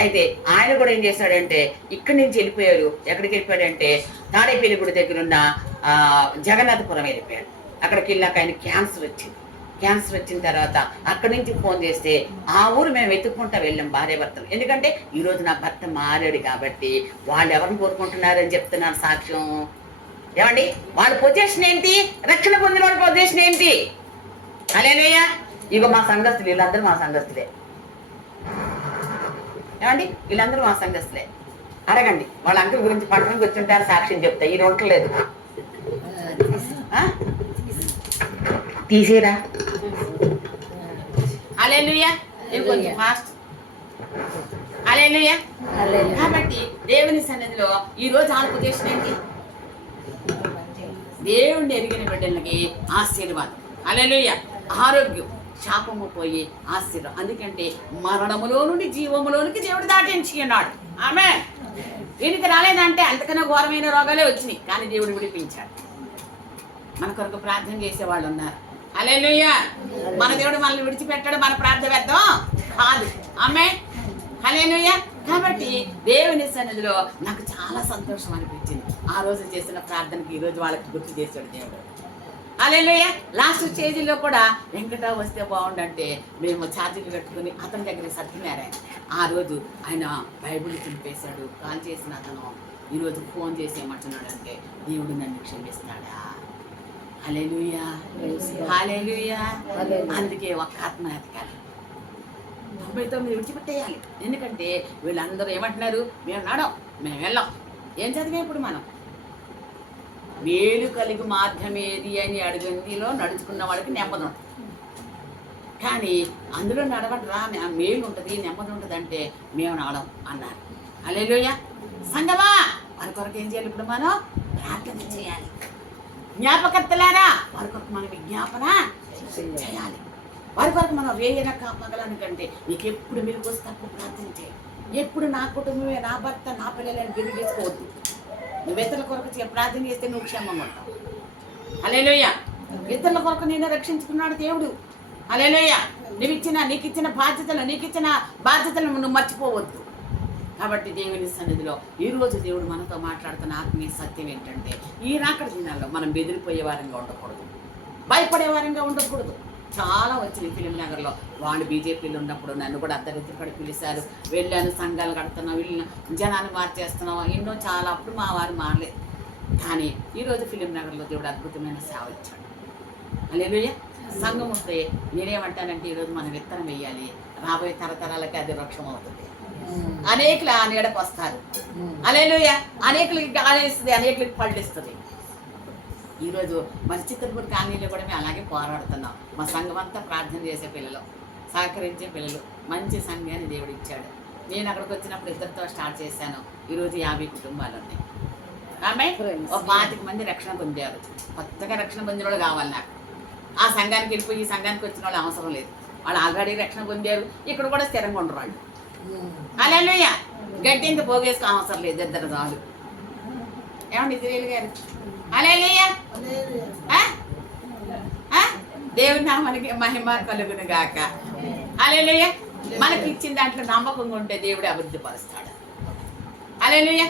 అయితే ఆయన కూడా ఏం చేశాడంటే ఇక్కడి నుంచి వెళ్ళిపోయారు. ఎక్కడికి వెళ్ళిపోయాడంటే తాడేపల్లి గుడి దగ్గర ఉన్న జగన్నాథపురం వెళ్ళిపోయాడు. అక్కడికి వెళ్ళాక ఆయన క్యాన్సర్ వచ్చింది. క్యాన్సర్ వచ్చిన తర్వాత అక్కడి నుంచి ఫోన్ చేస్తే ఆ ఊరు మేము వెతుక్కుంటా వెళ్ళాం భార్య భర్తలు. ఎందుకంటే ఈరోజు నా భర్త మారాడు కాబట్టి వాళ్ళు ఎవరిని కోరుకుంటున్నారని చెప్తున్నాను సాక్ష్యం. ఏమండి, వాళ్ళ పొజిషన్ ఏంటి? రక్షణ పొందిన వాళ్ళ పొజిషన్ ఏంటి? హల్లెలూయా. ఇగో మా సంఘస్థులు, వీళ్ళందరూ మా సంఘస్థులే. ఏమండి, వీళ్ళందరూ మా సంఘస్థులే. అడగండి, వాళ్ళ అంకుల్ గురించి పట్టణం కూర్చుంటారు, సాక్ష్యం చెప్తా. ఈ ఉండలేదు, తీసేరా. హల్లెలూయా. కొంచెం ఫాస్ట్. హల్లెలూయా. కాబట్టి దేవుని సన్నిధిలో ఈ రోజు ఆడ పొజిషన్ ఏంటి? దేవుణ్ణి ఎరిగిన బిడ్డలకి ఆశీర్వాదం. హల్లెలూయా. ఆరోగ్యం, శాపము పోయి ఆశీర్వాదం. అందుకంటే మరణములో నుండి జీవములోనికి దేవుడు దాటించి ఉన్నాడు. ఆమేన్. ఈయనకి రాలేదంటే అంతకన్నా ఘోరమైన రోగాలే వచ్చినాయి, కానీ దేవుడు విడిపించాడు. మన కొరకు ప్రార్థన చేసేవాళ్ళు ఉన్నారు. హల్లెలూయా. మన దేవుడు మనల్ని విడిచిపెట్టాడు, మన ప్రార్థన వ్యర్థం కాదు. ఆమేన్. హల్లెలూయా. కాబట్టి దేవుని సన్నిధిలో నాకు చాలా సంతోషం అనిపించింది. ఆ రోజు చేసిన ప్రార్థనకి ఈ రోజు వాళ్ళకి గుర్తు చేశాడు దేవుడు. హల్లెలూయా. లాస్ట్ స్టేజ్లో కూడా వెంకట వస్తే బాగుండంటే మేము ఛార్జీలు కట్టుకుని అతని దగ్గర సత్యనారాయణ ఆ రోజు ఆయన బైబిల్ తినిపేశాడు. కాల్ చేసిన అతను ఈరోజు ఫోన్ చేసేయమంటున్నాడు అంటే దేవుడు నన్ను క్షమిస్తాడా? హల్లెలూయా. హల్లెలూయా. అందుకే ఒక్క ఆత్మహత్య కాదు, 99 విడిచిపెట్టేయాలి. ఎందుకంటే వీళ్ళందరూ ఏమంటున్నారు, మేము నడం, మేము వెళ్ళాం. ఏం చదివే ఇప్పుడు మనం? మేలు కలిగి మార్గం ఏది అని అడిగిందిలో నడుచుకున్న వాళ్ళకి నెమ్మది ఉంటుంది. కానీ అందులో నడవడరా, మేలు ఉంటుంది, నెమ్మది ఉంటుంది అంటే మేము నడడం అన్నారు. హల్లెలూయా. సంగమా వారి కొరకు ఏం చేయాలి? ఇప్పుడు మనం ప్రార్థన చేయాలి. జ్ఞాపకర్తలారా వారి కొరకు మనం విజ్ఞాపన చేయాలి. వారి కొరకు మనం వేయన కాపగలని కంటే నీకు ఎప్పుడు మెలుగు వస్తే అప్పుడు ప్రార్థన చేయాలి. ఎప్పుడు నా కుటుంబమే, నా భర్త, నా పిల్లలని బెదిరించుకోవద్దు. నువ్వు ఇతరుల కొరకు ప్రార్థన చేస్తే నువ్వు క్షేమంగా ఉంటావు. హల్లెలూయా. ఇతరుల కొరకు నేను రక్షించుకున్నాడు దేవుడు. హల్లెలూయా. నీకు ఇచ్చిన బాధ్యతలను నువ్వు మర్చిపోవద్దు. కాబట్టి దేవుని సన్నిధిలో ఈరోజు దేవుడు మనతో మాట్లాడుతున్న ఆత్మీయ సత్యం ఏంటంటే, ఈ రాకడ దినాల్లో మనం బెదిరిపోయే వారంగా ఉండకూడదు, భయపడే వారంగా ఉండకూడదు. చాలా వచ్చినాయి ఫిలిం నగర్లో. వాళ్ళు బీజేపీలో ఉన్నప్పుడు నన్ను కూడా అర్ధరాత్రి కూడా పిలిచారు. వెళ్ళాను, సంఘాలు కడుతున్నాం, వెళ్ళిన జనాన్ని మార్చేస్తున్నాం, ఎన్నో చాలా. అప్పుడు మా వారు మారలేదు. కానీ ఈరోజు ఫిలిం నగర్లో దేవుడు అద్భుతమైన సేవ ఇచ్చాడు. హల్లెలూయా. సంఘం వస్తే నేనేమంటానంటే ఈరోజు మనం విత్తనం వేయాలి, రాబోయే తరతరాలకి అది వృక్షం అవుతుంది. అనేకులు ఆ నీడకు వస్తారు. హల్లెలూయా. అనేకులకి గాలిస్తుంది, అనేకులకి పళ్ళిస్తుంది. ఈరోజు మరి చిత్తూరు కాలనీలో కూడా మేము అలాగే పోరాడుతున్నాం. మా సంఘం అంతా ప్రార్థన చేసే పిల్లలు, సహకరించే పిల్లలు, మంచి సంఘాన్ని దేవుడు ఇచ్చాడు. నేను అక్కడికి వచ్చినప్పుడు 2తో స్టార్ట్ చేశాను. ఈరోజు 50 కుటుంబాలు ఉన్నాయి. ఆమె 25 మంది రక్షణ పొందారు. కొత్తగా రక్షణ పొందిన వాళ్ళు కావాలి నాకు. ఆ సంఘానికి వెళ్ళిపోయి ఈ సంఘానికి వచ్చిన వాళ్ళు అవసరం లేదు. వాళ్ళు ఆల్రెడీ రక్షణ పొందారు, ఇక్కడ కూడా స్థిరంగా ఉండరు వాళ్ళు. హల్లెలూయా. గట్టింత పోగేసుకో అవసరం లేదు, 2 చాలు. ఏమండి ఇజ్రాయేల్ గారు? హల్లెలూయా. దేవుని నామానికి మహిమ కలుగును గాక. హల్లెలూయా. మనకి ఇచ్చిన దాంట్లో నమ్మకంగా ఉంటే దేవుడు అభివృద్ధి పరుస్తాడు. హల్లెలూయా.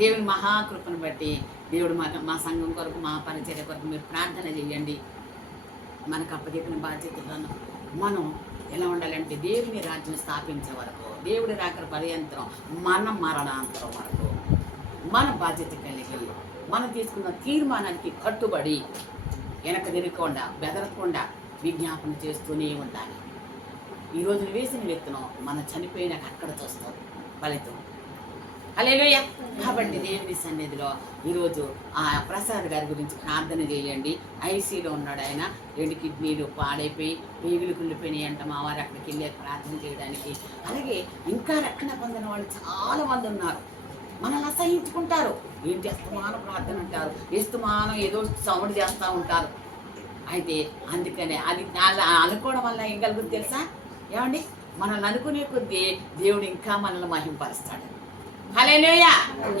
దేవుని మహాకృపను బట్టి దేవుడు మా సంఘం కొరకు, మా పరిచర్య కొరకు మీరు ప్రార్థన చేయండి. మనకు అప్పచెప్పిన బాధ్యతలను మనం ఎలా ఉండాలంటే దేవుని రాజ్యం స్థాపించే వరకు, దేవుడి రాకడ పర్యంతరం, మన మరణాంతరం వరకు మన బాధ్యత కలిగి మనం తీసుకున్న తీర్మానానికి కట్టుబడి వెనక తిరగకుండా, బెదరకుండా విజ్ఞాపన చేస్తూనే ఉండాలి. ఈరోజు వేసిన విత్తనం మనం చనిపోయినాక అక్కడ చూస్తాం ఫలితం. హల్లెలూయా. కాబట్టి దేవుని సన్నిధిలో ఈరోజు ఆ ప్రసాద్ గారి గురించి ప్రార్థన చేయండి. ఐసీలో ఉన్నాడు ఆయన. 2 కిడ్నీలు పాడైపోయి పేగులు కుళ్ళిపోయినాయి అంట. మా వారు అక్కడికి వెళ్ళి ప్రార్థన చేయడానికి. అలాగే ఇంకా రక్షణ పొందిన వాళ్ళు చాలామంది ఉన్నారు. మనల్ని అసహించుకుంటారు. ఏంటి అస్తమానం ప్రార్థన అంటారు, ఎస్తుమానం ఏదో సౌండ్ చేస్తూ ఉంటారు. అయితే అందుకనే అది అనుకోవడం వల్ల ఏం కలుగుతుంది తెలుసా? ఏమండి, మనల్ని అనుకునే కొద్దీ దేవుడు ఇంకా మనల్ని మహింపరుస్తాడు. హల్లెలూయా.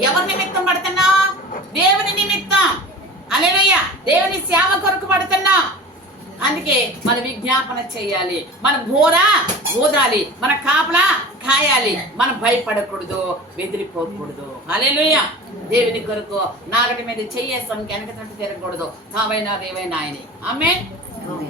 ఎవరి నిమిత్తం పడుతున్నావు? దేవుని నిమిత్తం. హల్లెలూయా. దేవుని సేవ కొరకు పడుతున్నాం. అందుకే మన విజ్ఞాపన చేయాలి, మన ఊదాలి, మన కాపలా కాయాలి. మనం భయపడకూడదు, బెదిరిపోకూడదు. హల్లెలూయా. దేవుని కొరకు నాగటి మీద చెయ్యేస్తాం, వెనక తట్టు తిరగకూడదు. తావైనా రేవైనా ఆయనే. ఆమేన్.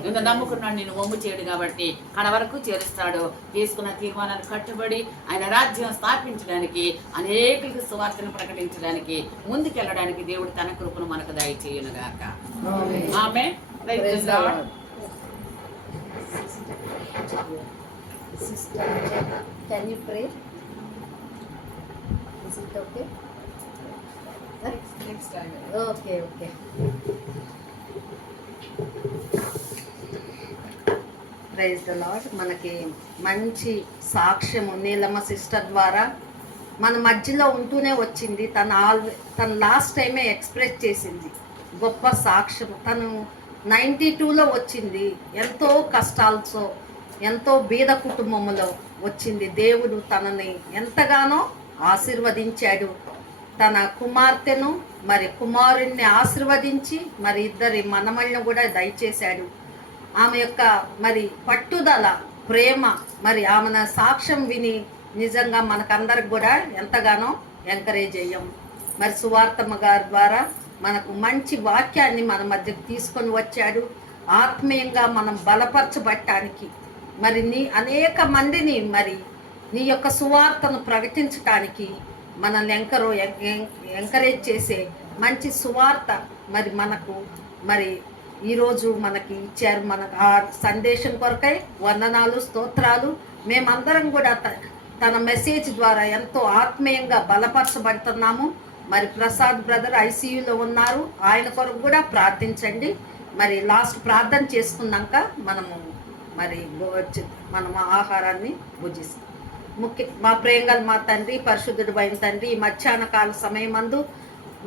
నువ్వు నమ్ముకున్నాడు, నేను వమ్ము చేయడు కాబట్టి కడ వరకు చేరుస్తాడు. తీసుకున్న తీర్మానాన్ని కట్టుబడి ఆయన రాజ్యం స్థాపించడానికి, అనేకులకు సువార్తను ప్రకటించడానికి, ముందుకెళ్ళడానికి దేవుడు తన కృపను మనకు దయచేయునుగాక. ఆమేన్. Sister, can you pray? Is it okay? Next time. Okay. Praise the Lord. మనకి మంచి సాక్ష్యము నీలమ్మ సిస్టర్ ద్వారా మన మధ్యలో ఉంటూనే వచ్చింది. తను లాస్ట్ టైమే ఎక్స్ప్రెస్ చేసింది గొప్ప సాక్ష్యము. తను 92లో వచ్చింది. ఎంతో కష్టాలతో, ఎంతో బీద కుటుంబంలో వచ్చింది. దేవుడు తనని ఎంతగానో ఆశీర్వదించాడు. తన కుమార్తెను మరి కుమారుణ్ణి ఆశీర్వదించి మరి ఇద్దరి మనమళ్ళను కూడా దయచేశాడు. ఆమె యొక్క మరి పట్టుదల, ప్రేమ, మరి ఆమె సాక్ష్యం విని నిజంగా మనకందరికి కూడా ఎంతగానో ఎంకరేజ్ అయ్యాం. మరి సువార్తమ్మ గారి ద్వారా మనకు మంచి వాక్యాన్ని మన మధ్యకు తీసుకొని వచ్చాడు. ఆత్మీయంగా మనం బలపరచబడటానికి మరి అనేక మందిని మరి నీ యొక్క సువార్తను ప్రకటించటానికి మనల్ని ఎంకరేజ్ చేసే మంచి సువార్త మరి మనకు మరి ఈరోజు మనకి ఇచ్చారు. మనకు ఆ సందేశం కొరకై వందనాలు, స్తోత్రాలు. మేమందరం కూడా తన మెసేజ్ ద్వారా ఎంతో ఆత్మీయంగా బలపరచబడుతున్నాము. మరి ప్రసాద్ బ్రదర్ ఐసీయూలో ఉన్నారు, ఆయన కొరకు కూడా ప్రార్థించండి. మరి లాస్ట్ ప్రార్థన చేసుకున్నాక మనం ఆహారాన్ని భుజిస్తాం. మా ప్రేంగల్ మా తండ్రి, పరిశుద్ధుడు అయిన తండ్రి, ఈ మధ్యాహ్న కాల సమయమందు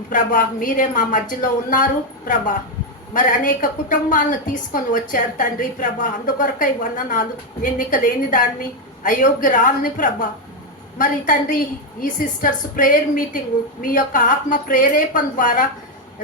ప్రభా మీరే మా మధ్యలో ఉన్నారు ప్రభా. మరి అనేక కుటుంబాలను తీసుకొని వచ్చారు తండ్రి ప్రభా. అందుకొరకై వందనాలు. ఎన్నిక లేని దాన్ని, అయోగ్యరాల్ని ప్రభా. మరి తండ్రి ఈ సిస్టర్స్ ప్రేయర్ మీటింగు మీ యొక్క ఆత్మ ప్రేరేపణ ద్వారా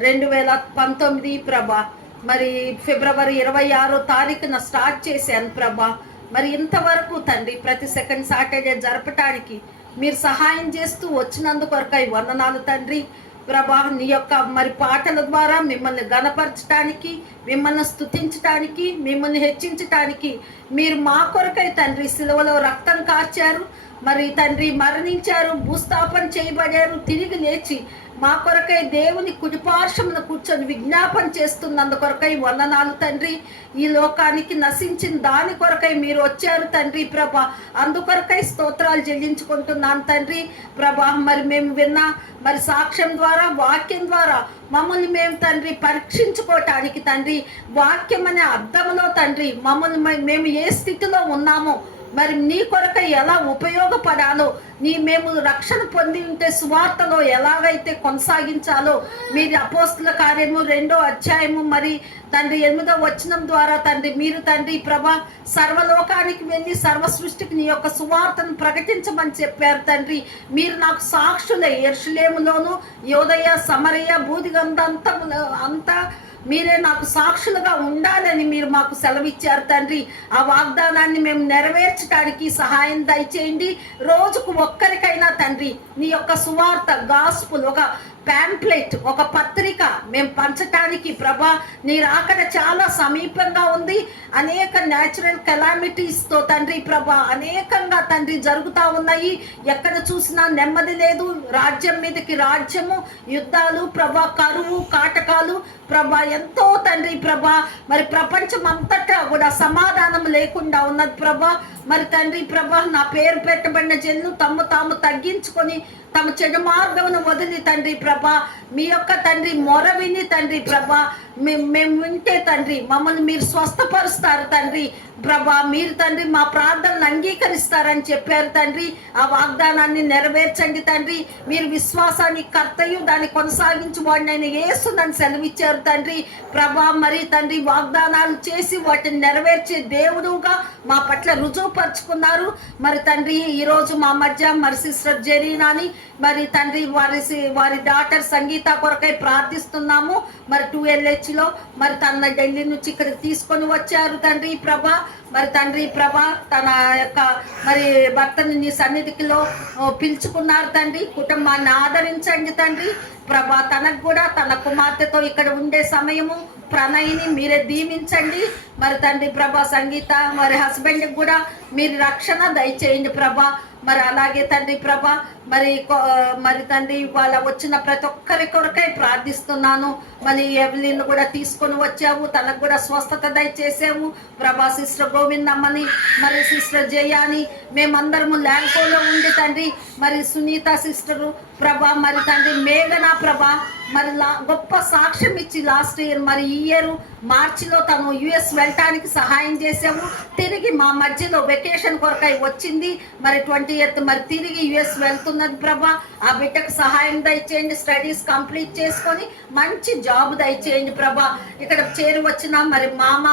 2019 ప్రభా మరి ఫిబ్రవరి 26వ తారీఖున స్టార్ట్ చేశాను ప్రభా. మరి ఇంతవరకు తండ్రి ప్రతి సెకండ్ సాటర్డే జరపటానికి మీరు సహాయం చేస్తూ వచ్చినందుకొరకై వందనాలు తండ్రి ప్రభా. నీ యొక్క మరి పాటల ద్వారా మిమ్మల్ని గణపరచడానికి, మిమ్మల్ని స్తుతించడానికి, మిమ్మల్ని హెచ్చించటానికి మీరు మా కొరకై తండ్రి సిలువలో రక్తం కార్చారు. మరి తండ్రి మరణించారు, భూస్థాపన చేయబడారు, తిరిగి లేచి మా కొరకై దేవుని కుడిపార్శ్వమున కూర్చొని విజ్ఞాపన చేస్తున్నందుకొరకై వందనాలు తండ్రి. ఈ లోకానికి నశించిన దాని కొరకై మీరు వచ్చారు తండ్రి ప్రభా. అందుకొరకై స్తోత్రాలు చెల్లించుకుంటున్నాను తండ్రి ప్రభా. మరి మేము విన్న మరి సాక్ష్యం ద్వారా, వాక్యం ద్వారా మమ్మల్ని మేము తండ్రి పరీక్షించుకోవటానికి తండ్రి, వాక్యం అనే అర్థంలో తండ్రి మమ్మల్ని మేము ఏ స్థితిలో ఉన్నామో మరి నీ కొరకై ఎలా ఉపయోగపడాలో, మేము రక్షణ పొంది ఉంటే సువార్తలో ఎలాగైతే కొనసాగించాలో మీరు అపోస్తుల కార్యము 2వ అధ్యాయము మరి తండ్రి 8వ వచనం ద్వారా తండ్రి మీరు తండ్రి ప్రభా సర్వలోకానికి వెళ్ళి సర్వ సృష్టికి నీ యొక్క సువార్తను ప్రకటించమని చెప్పారు తండ్రి. మీరు నాకు సాక్షులే యెరూషలేములోను, యోదయ, సమరయ, బూదిగంధ అంతా మీరే నాకు సాక్షులుగా ఉండాలని మీరు మాకు సెలవిచ్చారు తండ్రి. ఆ వాగ్దానాన్ని మేము నెరవేర్చడానికి సహాయం దయచేయండి. రోజుకు ఒక్కరికైనా తండ్రి నీ యొక్క సువార్త గాస్పుల్ ఒక ప్యాంప్లెట్, ఒక పత్రిక మేము పంచటానికి ప్రభా నీ రాకడ చాలా సమీపంగా ఉంది. అనేక న్యాచురల్ కెలామిటీస్తో తండ్రి ప్రభా అనేకంగా తండ్రి జరుగుతూ ఉన్నాయి. ఎక్కడ చూసినా నెమ్మది లేదు. రాజ్యం మీదకి రాజ్యము, యుద్ధాలు ప్రభా, కరువు, కాటకాలు ప్రభా ఎంతో తండ్రి ప్రభా. మరి ప్రపంచం అంతటా కూడా సమాధానం లేకుండా ఉన్నది ప్రభా. మరి తండ్రి ప్రభా నా పేరు పెట్టబడిన జనులు తాము తగ్గించుకొని తమ చెడు మార్గమును వదిలి తండ్రి ప్రభా మీ యొక్క తండ్రి మొర విని తండ్రి ప్రభా మేము వింటే తండ్రి మమ్మల్ని మీరు స్వస్థపరుస్తారు తండ్రి ప్రభా. మీరు తండ్రి మా ప్రార్థనలు అంగీకరిస్తారని చెప్పారు తండ్రి. ఆ వాగ్దానాన్ని నెరవేర్చండి తండ్రి. మీరు విశ్వాసానికి కర్తయు దాన్ని కొనసాగించువాడిని యేసు నన్ను సెలవిచ్చారు తండ్రి ప్రభా. మరి తండ్రి వాగ్దానాలు చేసి వాటిని నెరవేర్చే దేవుడుగా మా పట్ల రుజువుపరుచుకున్నారు. మరి తండ్రి ఈరోజు మా మధ్య మరి సిస్టర్ జెరీనాని మరి తండ్రి వారి డాటర్ సంగీత కొరకై ప్రార్థిస్తున్నాము. మరి 2LHలో మరి తన ఢిల్లీ నుంచి ఇక్కడికి తీసుకొని వచ్చారు తండ్రి ప్రభా. మరి తండ్రి ప్రభా తన యొక్క మరి భర్తని నీ సన్నిధికిలో పిలుచుకున్నారు తండ్రి. కుటుంబాన్ని ఆదరించండి తండ్రి ప్రభా. తనకు కూడా తన కుమార్తెతో ఇక్కడ ఉండే సమయము ప్రణయిని మీరే దీవించండి. మరి తండ్రి ప్రభా సంగీత మరి హస్బెండ్కి కూడా మీరు రక్షణ దయచేయండి ప్రభా. మరి అలాగే తండ్రి ప్రభా మరి తండ్రి వాళ్ళ వచ్చిన ప్రతి ఒక్కరి కొరకై ప్రార్థిస్తున్నాను. మళ్ళీ ఎవలిన్ కూడా తీసుకొని వచ్చావు, తనకు కూడా స్వస్థత దయచేసాము ప్రభా. సిస్టర్ గోవిందమ్మని మరి సిస్టర్ జయాని మేమందరము ల్యాంకోలో ఉండి తండ్రి మరి సునీత సిస్టరు ప్రభా మరి తండ్రి మేఘనా ప్రభా మరి గొప్ప సాక్ష్యం ఇచ్చి లాస్ట్ ఇయర్ మరి ఈ ఇయర్ మార్చిలో తను US వెళ్ళటానికి సహాయం చేసాము. తిరిగి మా మధ్యలో వెకేషన్ కొరకై వచ్చింది. మరి 20th మరి తిరిగి US వెళ్తున్నది ప్రభా. ఆ బిడ్డకు సహాయం దయచేయండి. స్టడీస్ కంప్లీట్ చేసుకొని మంచి జాబ్ దయచేయండి ప్రభా. ఇక్కడ చేరి వచ్చిన మరి మామ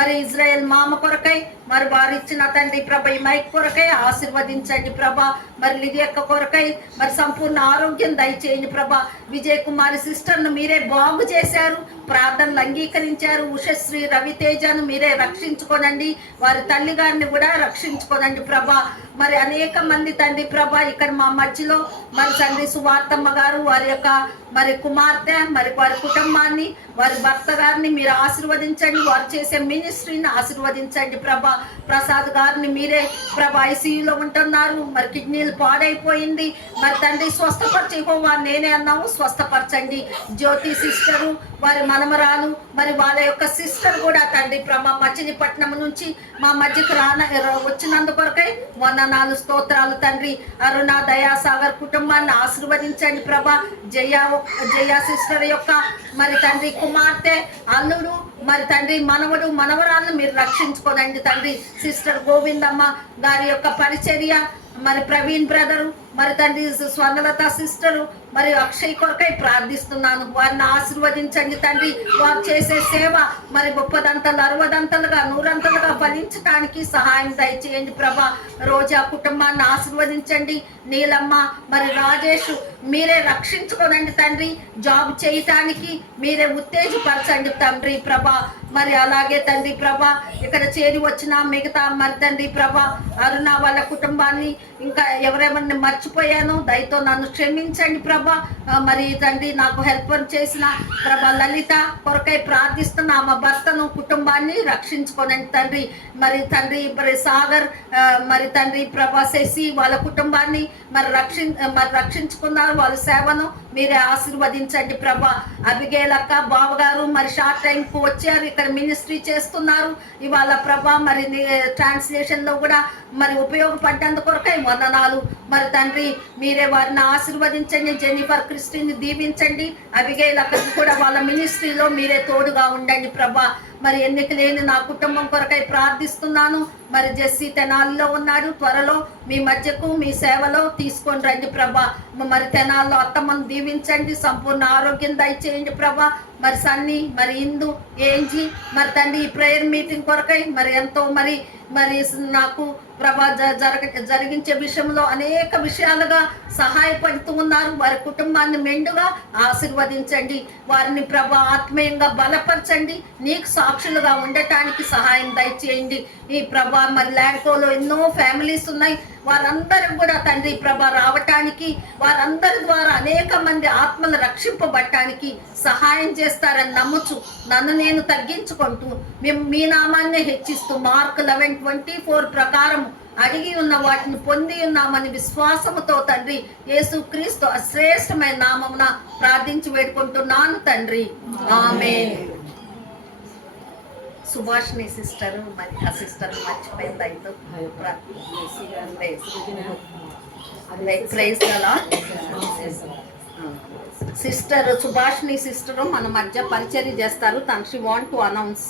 మరి ఇజ్రాయెల్ మామ కొరకై మరి వారు ఇచ్చిన తండ్రి ప్రభ ఈ మైక్ కొరకై ఆశీర్వదించండి ప్రభ. మరి లిది యొక్క కొరకై మరి సంపూర్ణ ఆరోగ్యం దయచేయండి ప్రభ. విజయ్ కుమారి సిస్టర్ను మీరే బాగు చేశారు, ప్రార్థనలు అంగీకరించారు. ఉషశ్రీ రవితేజను మీరే రక్షించుకోనండి, వారి తల్లి గారిని కూడా రక్షించుకోనండి ప్రభ. మరి అనేక మంది తండ్రి ప్రభ ఇక్కడ మా మధ్యలో మరి తండ్రి సువార్తమ్మ గారు, వారి యొక్క మరి కుమార్తె, మరి వారి కుటుంబాన్ని, వారి భర్త గారిని మీరు ఆశీర్వదించండి. వారు చేసే మినిస్ట్రీని ఆశీర్వదించండి ప్రభ. ప్రసాద్ గారిని మీరే ప్రభ ఐసీయూలో ఉంటున్నారు, మరి కిడ్నీలు పాడైపోయింది, మరి తండ్రి స్వస్థపరిచి వారు నేనే అన్నాము, స్వస్థపరచండి. జ్యోతి సిస్టరు, వారి మనమరాలు, మరి వాళ్ళ యొక్క సిస్టర్ కూడా తండ్రి ప్రభ మచిలీపట్నం నుంచి మా మధ్యకు వచ్చినందుకొరకై వందనాలు స్తోత్రాలు తండ్రి. అరుణ దయాసాగర్ కుటుంబాన్ని ఆశీర్వదించండి ప్రభ. జయ సిస్టర్ యొక్క మరి తండ్రి కుమార్తె, అల్లుడు, మరి తండ్రి మనవడు, మనవరాలను మీరు రక్షించుకోనండి తండ్రి. సిస్టర్ గోవిందమ్మ గారి యొక్క పరిచర్య, మరి ప్రవీణ్ బ్రదరు, మరి తండ్రి స్వర్ణలత సిస్టరు, మరి అక్షయ్ కొరకై ప్రార్థిస్తున్నాను. వారిని ఆశీర్వదించండి తండ్రి. వారు చేసే సేవ మరి 30 60 100 ఫలించడానికి సహాయం దయచేయండి ప్రభా. రోజా కుటుంబాన్ని ఆశీర్వదించండి. నీలమ్మ, మరి రాజేష్ మీరే రక్షించుకోనండి తండ్రి. జాబ్ చేయటానికి మీరే ఉత్తేజపరచండి తండ్రి ప్రభా. మరి అలాగే తండ్రి ప్రభా ఇక్కడ చేరి వచ్చిన మిగతా మరి తండ్రి ప్రభా అరుణ వాళ్ళ కుటుంబాన్ని, ఇంకా ఎవరెవరిని మర్చిపోయాను దయతో నన్ను క్షమించండి ప్రభా. మరి తండ్రి నాకు హెల్ప్ చేసిన ప్రభా లలిత కొరకై ప్రార్థిస్తున్న ఆమె భర్తను, కుటుంబాన్ని రక్షించుకోనండి తండ్రి. మరి తండ్రి మరి సాగర్, మరి తండ్రి ప్రభా శశి వాళ్ళ కుటుంబాన్ని మరి రక్షించుకున్నారు. వాళ్ళ సేవను మీరే ఆశీర్వదించండి ప్రభా. అబిగేలక్క బావగారు మరి షార్ట్ టైంకు వచ్చారు, ఇక్కడ మినిస్ట్రీ చేస్తున్నారు ఇవాళ ప్రభా. మరి ట్రాన్స్లేషన్ లో కూడా మరి ఉపయోగపడ్డందుకు కొరకై వందనాలు. మరి తండ్రి మీరే వారిని ఆశీర్వదించండి. జెన్నిఫర్ క్రిస్టిని దీవించండి. అబిగేలక్కకి కూడా వాళ్ళ మినిస్ట్రీలో మీరే తోడుగా ఉండండి ప్రభా. మరి ఎన్నిక లేని నా కుటుంబం కొరకై ప్రార్థిస్తున్నాను. మరి జెస్సీ తెనాలిలో ఉన్నాడు, త్వరలో మీ మధ్యకు మీ సేవలో తీసుకొని రండి ప్రభా. మరి తెనాల్లో అత్తమ్మను దీవించండి, సంపూర్ణ ఆరోగ్యం దయచేయండి ప్రభా. మరి సన్నీ, మరి ఇందు, ఏంజీ, మరి తండ్రి ఈ ప్రేయర్ మీటింగ్ కొరకై మరి ఎంతో మరి నాకు ప్రభా జరిగించే విషయంలో అనేక విషయాలుగా సహాయపడుతూ ఉన్నారు. వారి కుటుంబాన్ని మెండుగా ఆశీర్వదించండి. వారిని ప్రభా ఆత్మీయంగా బలపరచండి. నీకు సాక్షులుగా ఉండటానికి సహాయం దయచేయండి ఈ ప్రభా. మరి ల్యాండ్కోలో ఎన్నో ఫ్యామిలీస్ ఉన్నాయి, వారందరూ కూడా తండ్రి ప్రభా రావటానికి, వారందరి ద్వారా అనేక మంది ఆత్మలు రక్షింపబడటానికి సహాయం చేస్తారని నమ్ముచు నన్ను నేను తగ్గించుకుంటూ మీ నామాన్ని హెచ్చిస్తూ మార్క్ 11:24 ప్రకారం అడిగి ఉన్న వాటిని పొంది ఉన్నామని విశ్వాసముతో తండ్రి యేసుక్రీస్తు అశ్రేష్టమైన నామమున ప్రార్థించి వేడుకుంటున్నాను తండ్రి, ఆమేన్. సుభాష్ని సిస్టరు, మరి ఆ సిస్టర్ మర్చిపోయింది అయితే సిస్టర్ సుభాష్ని సిస్టరు మన మధ్య పరిచర్య చేస్తారు. She want to announce.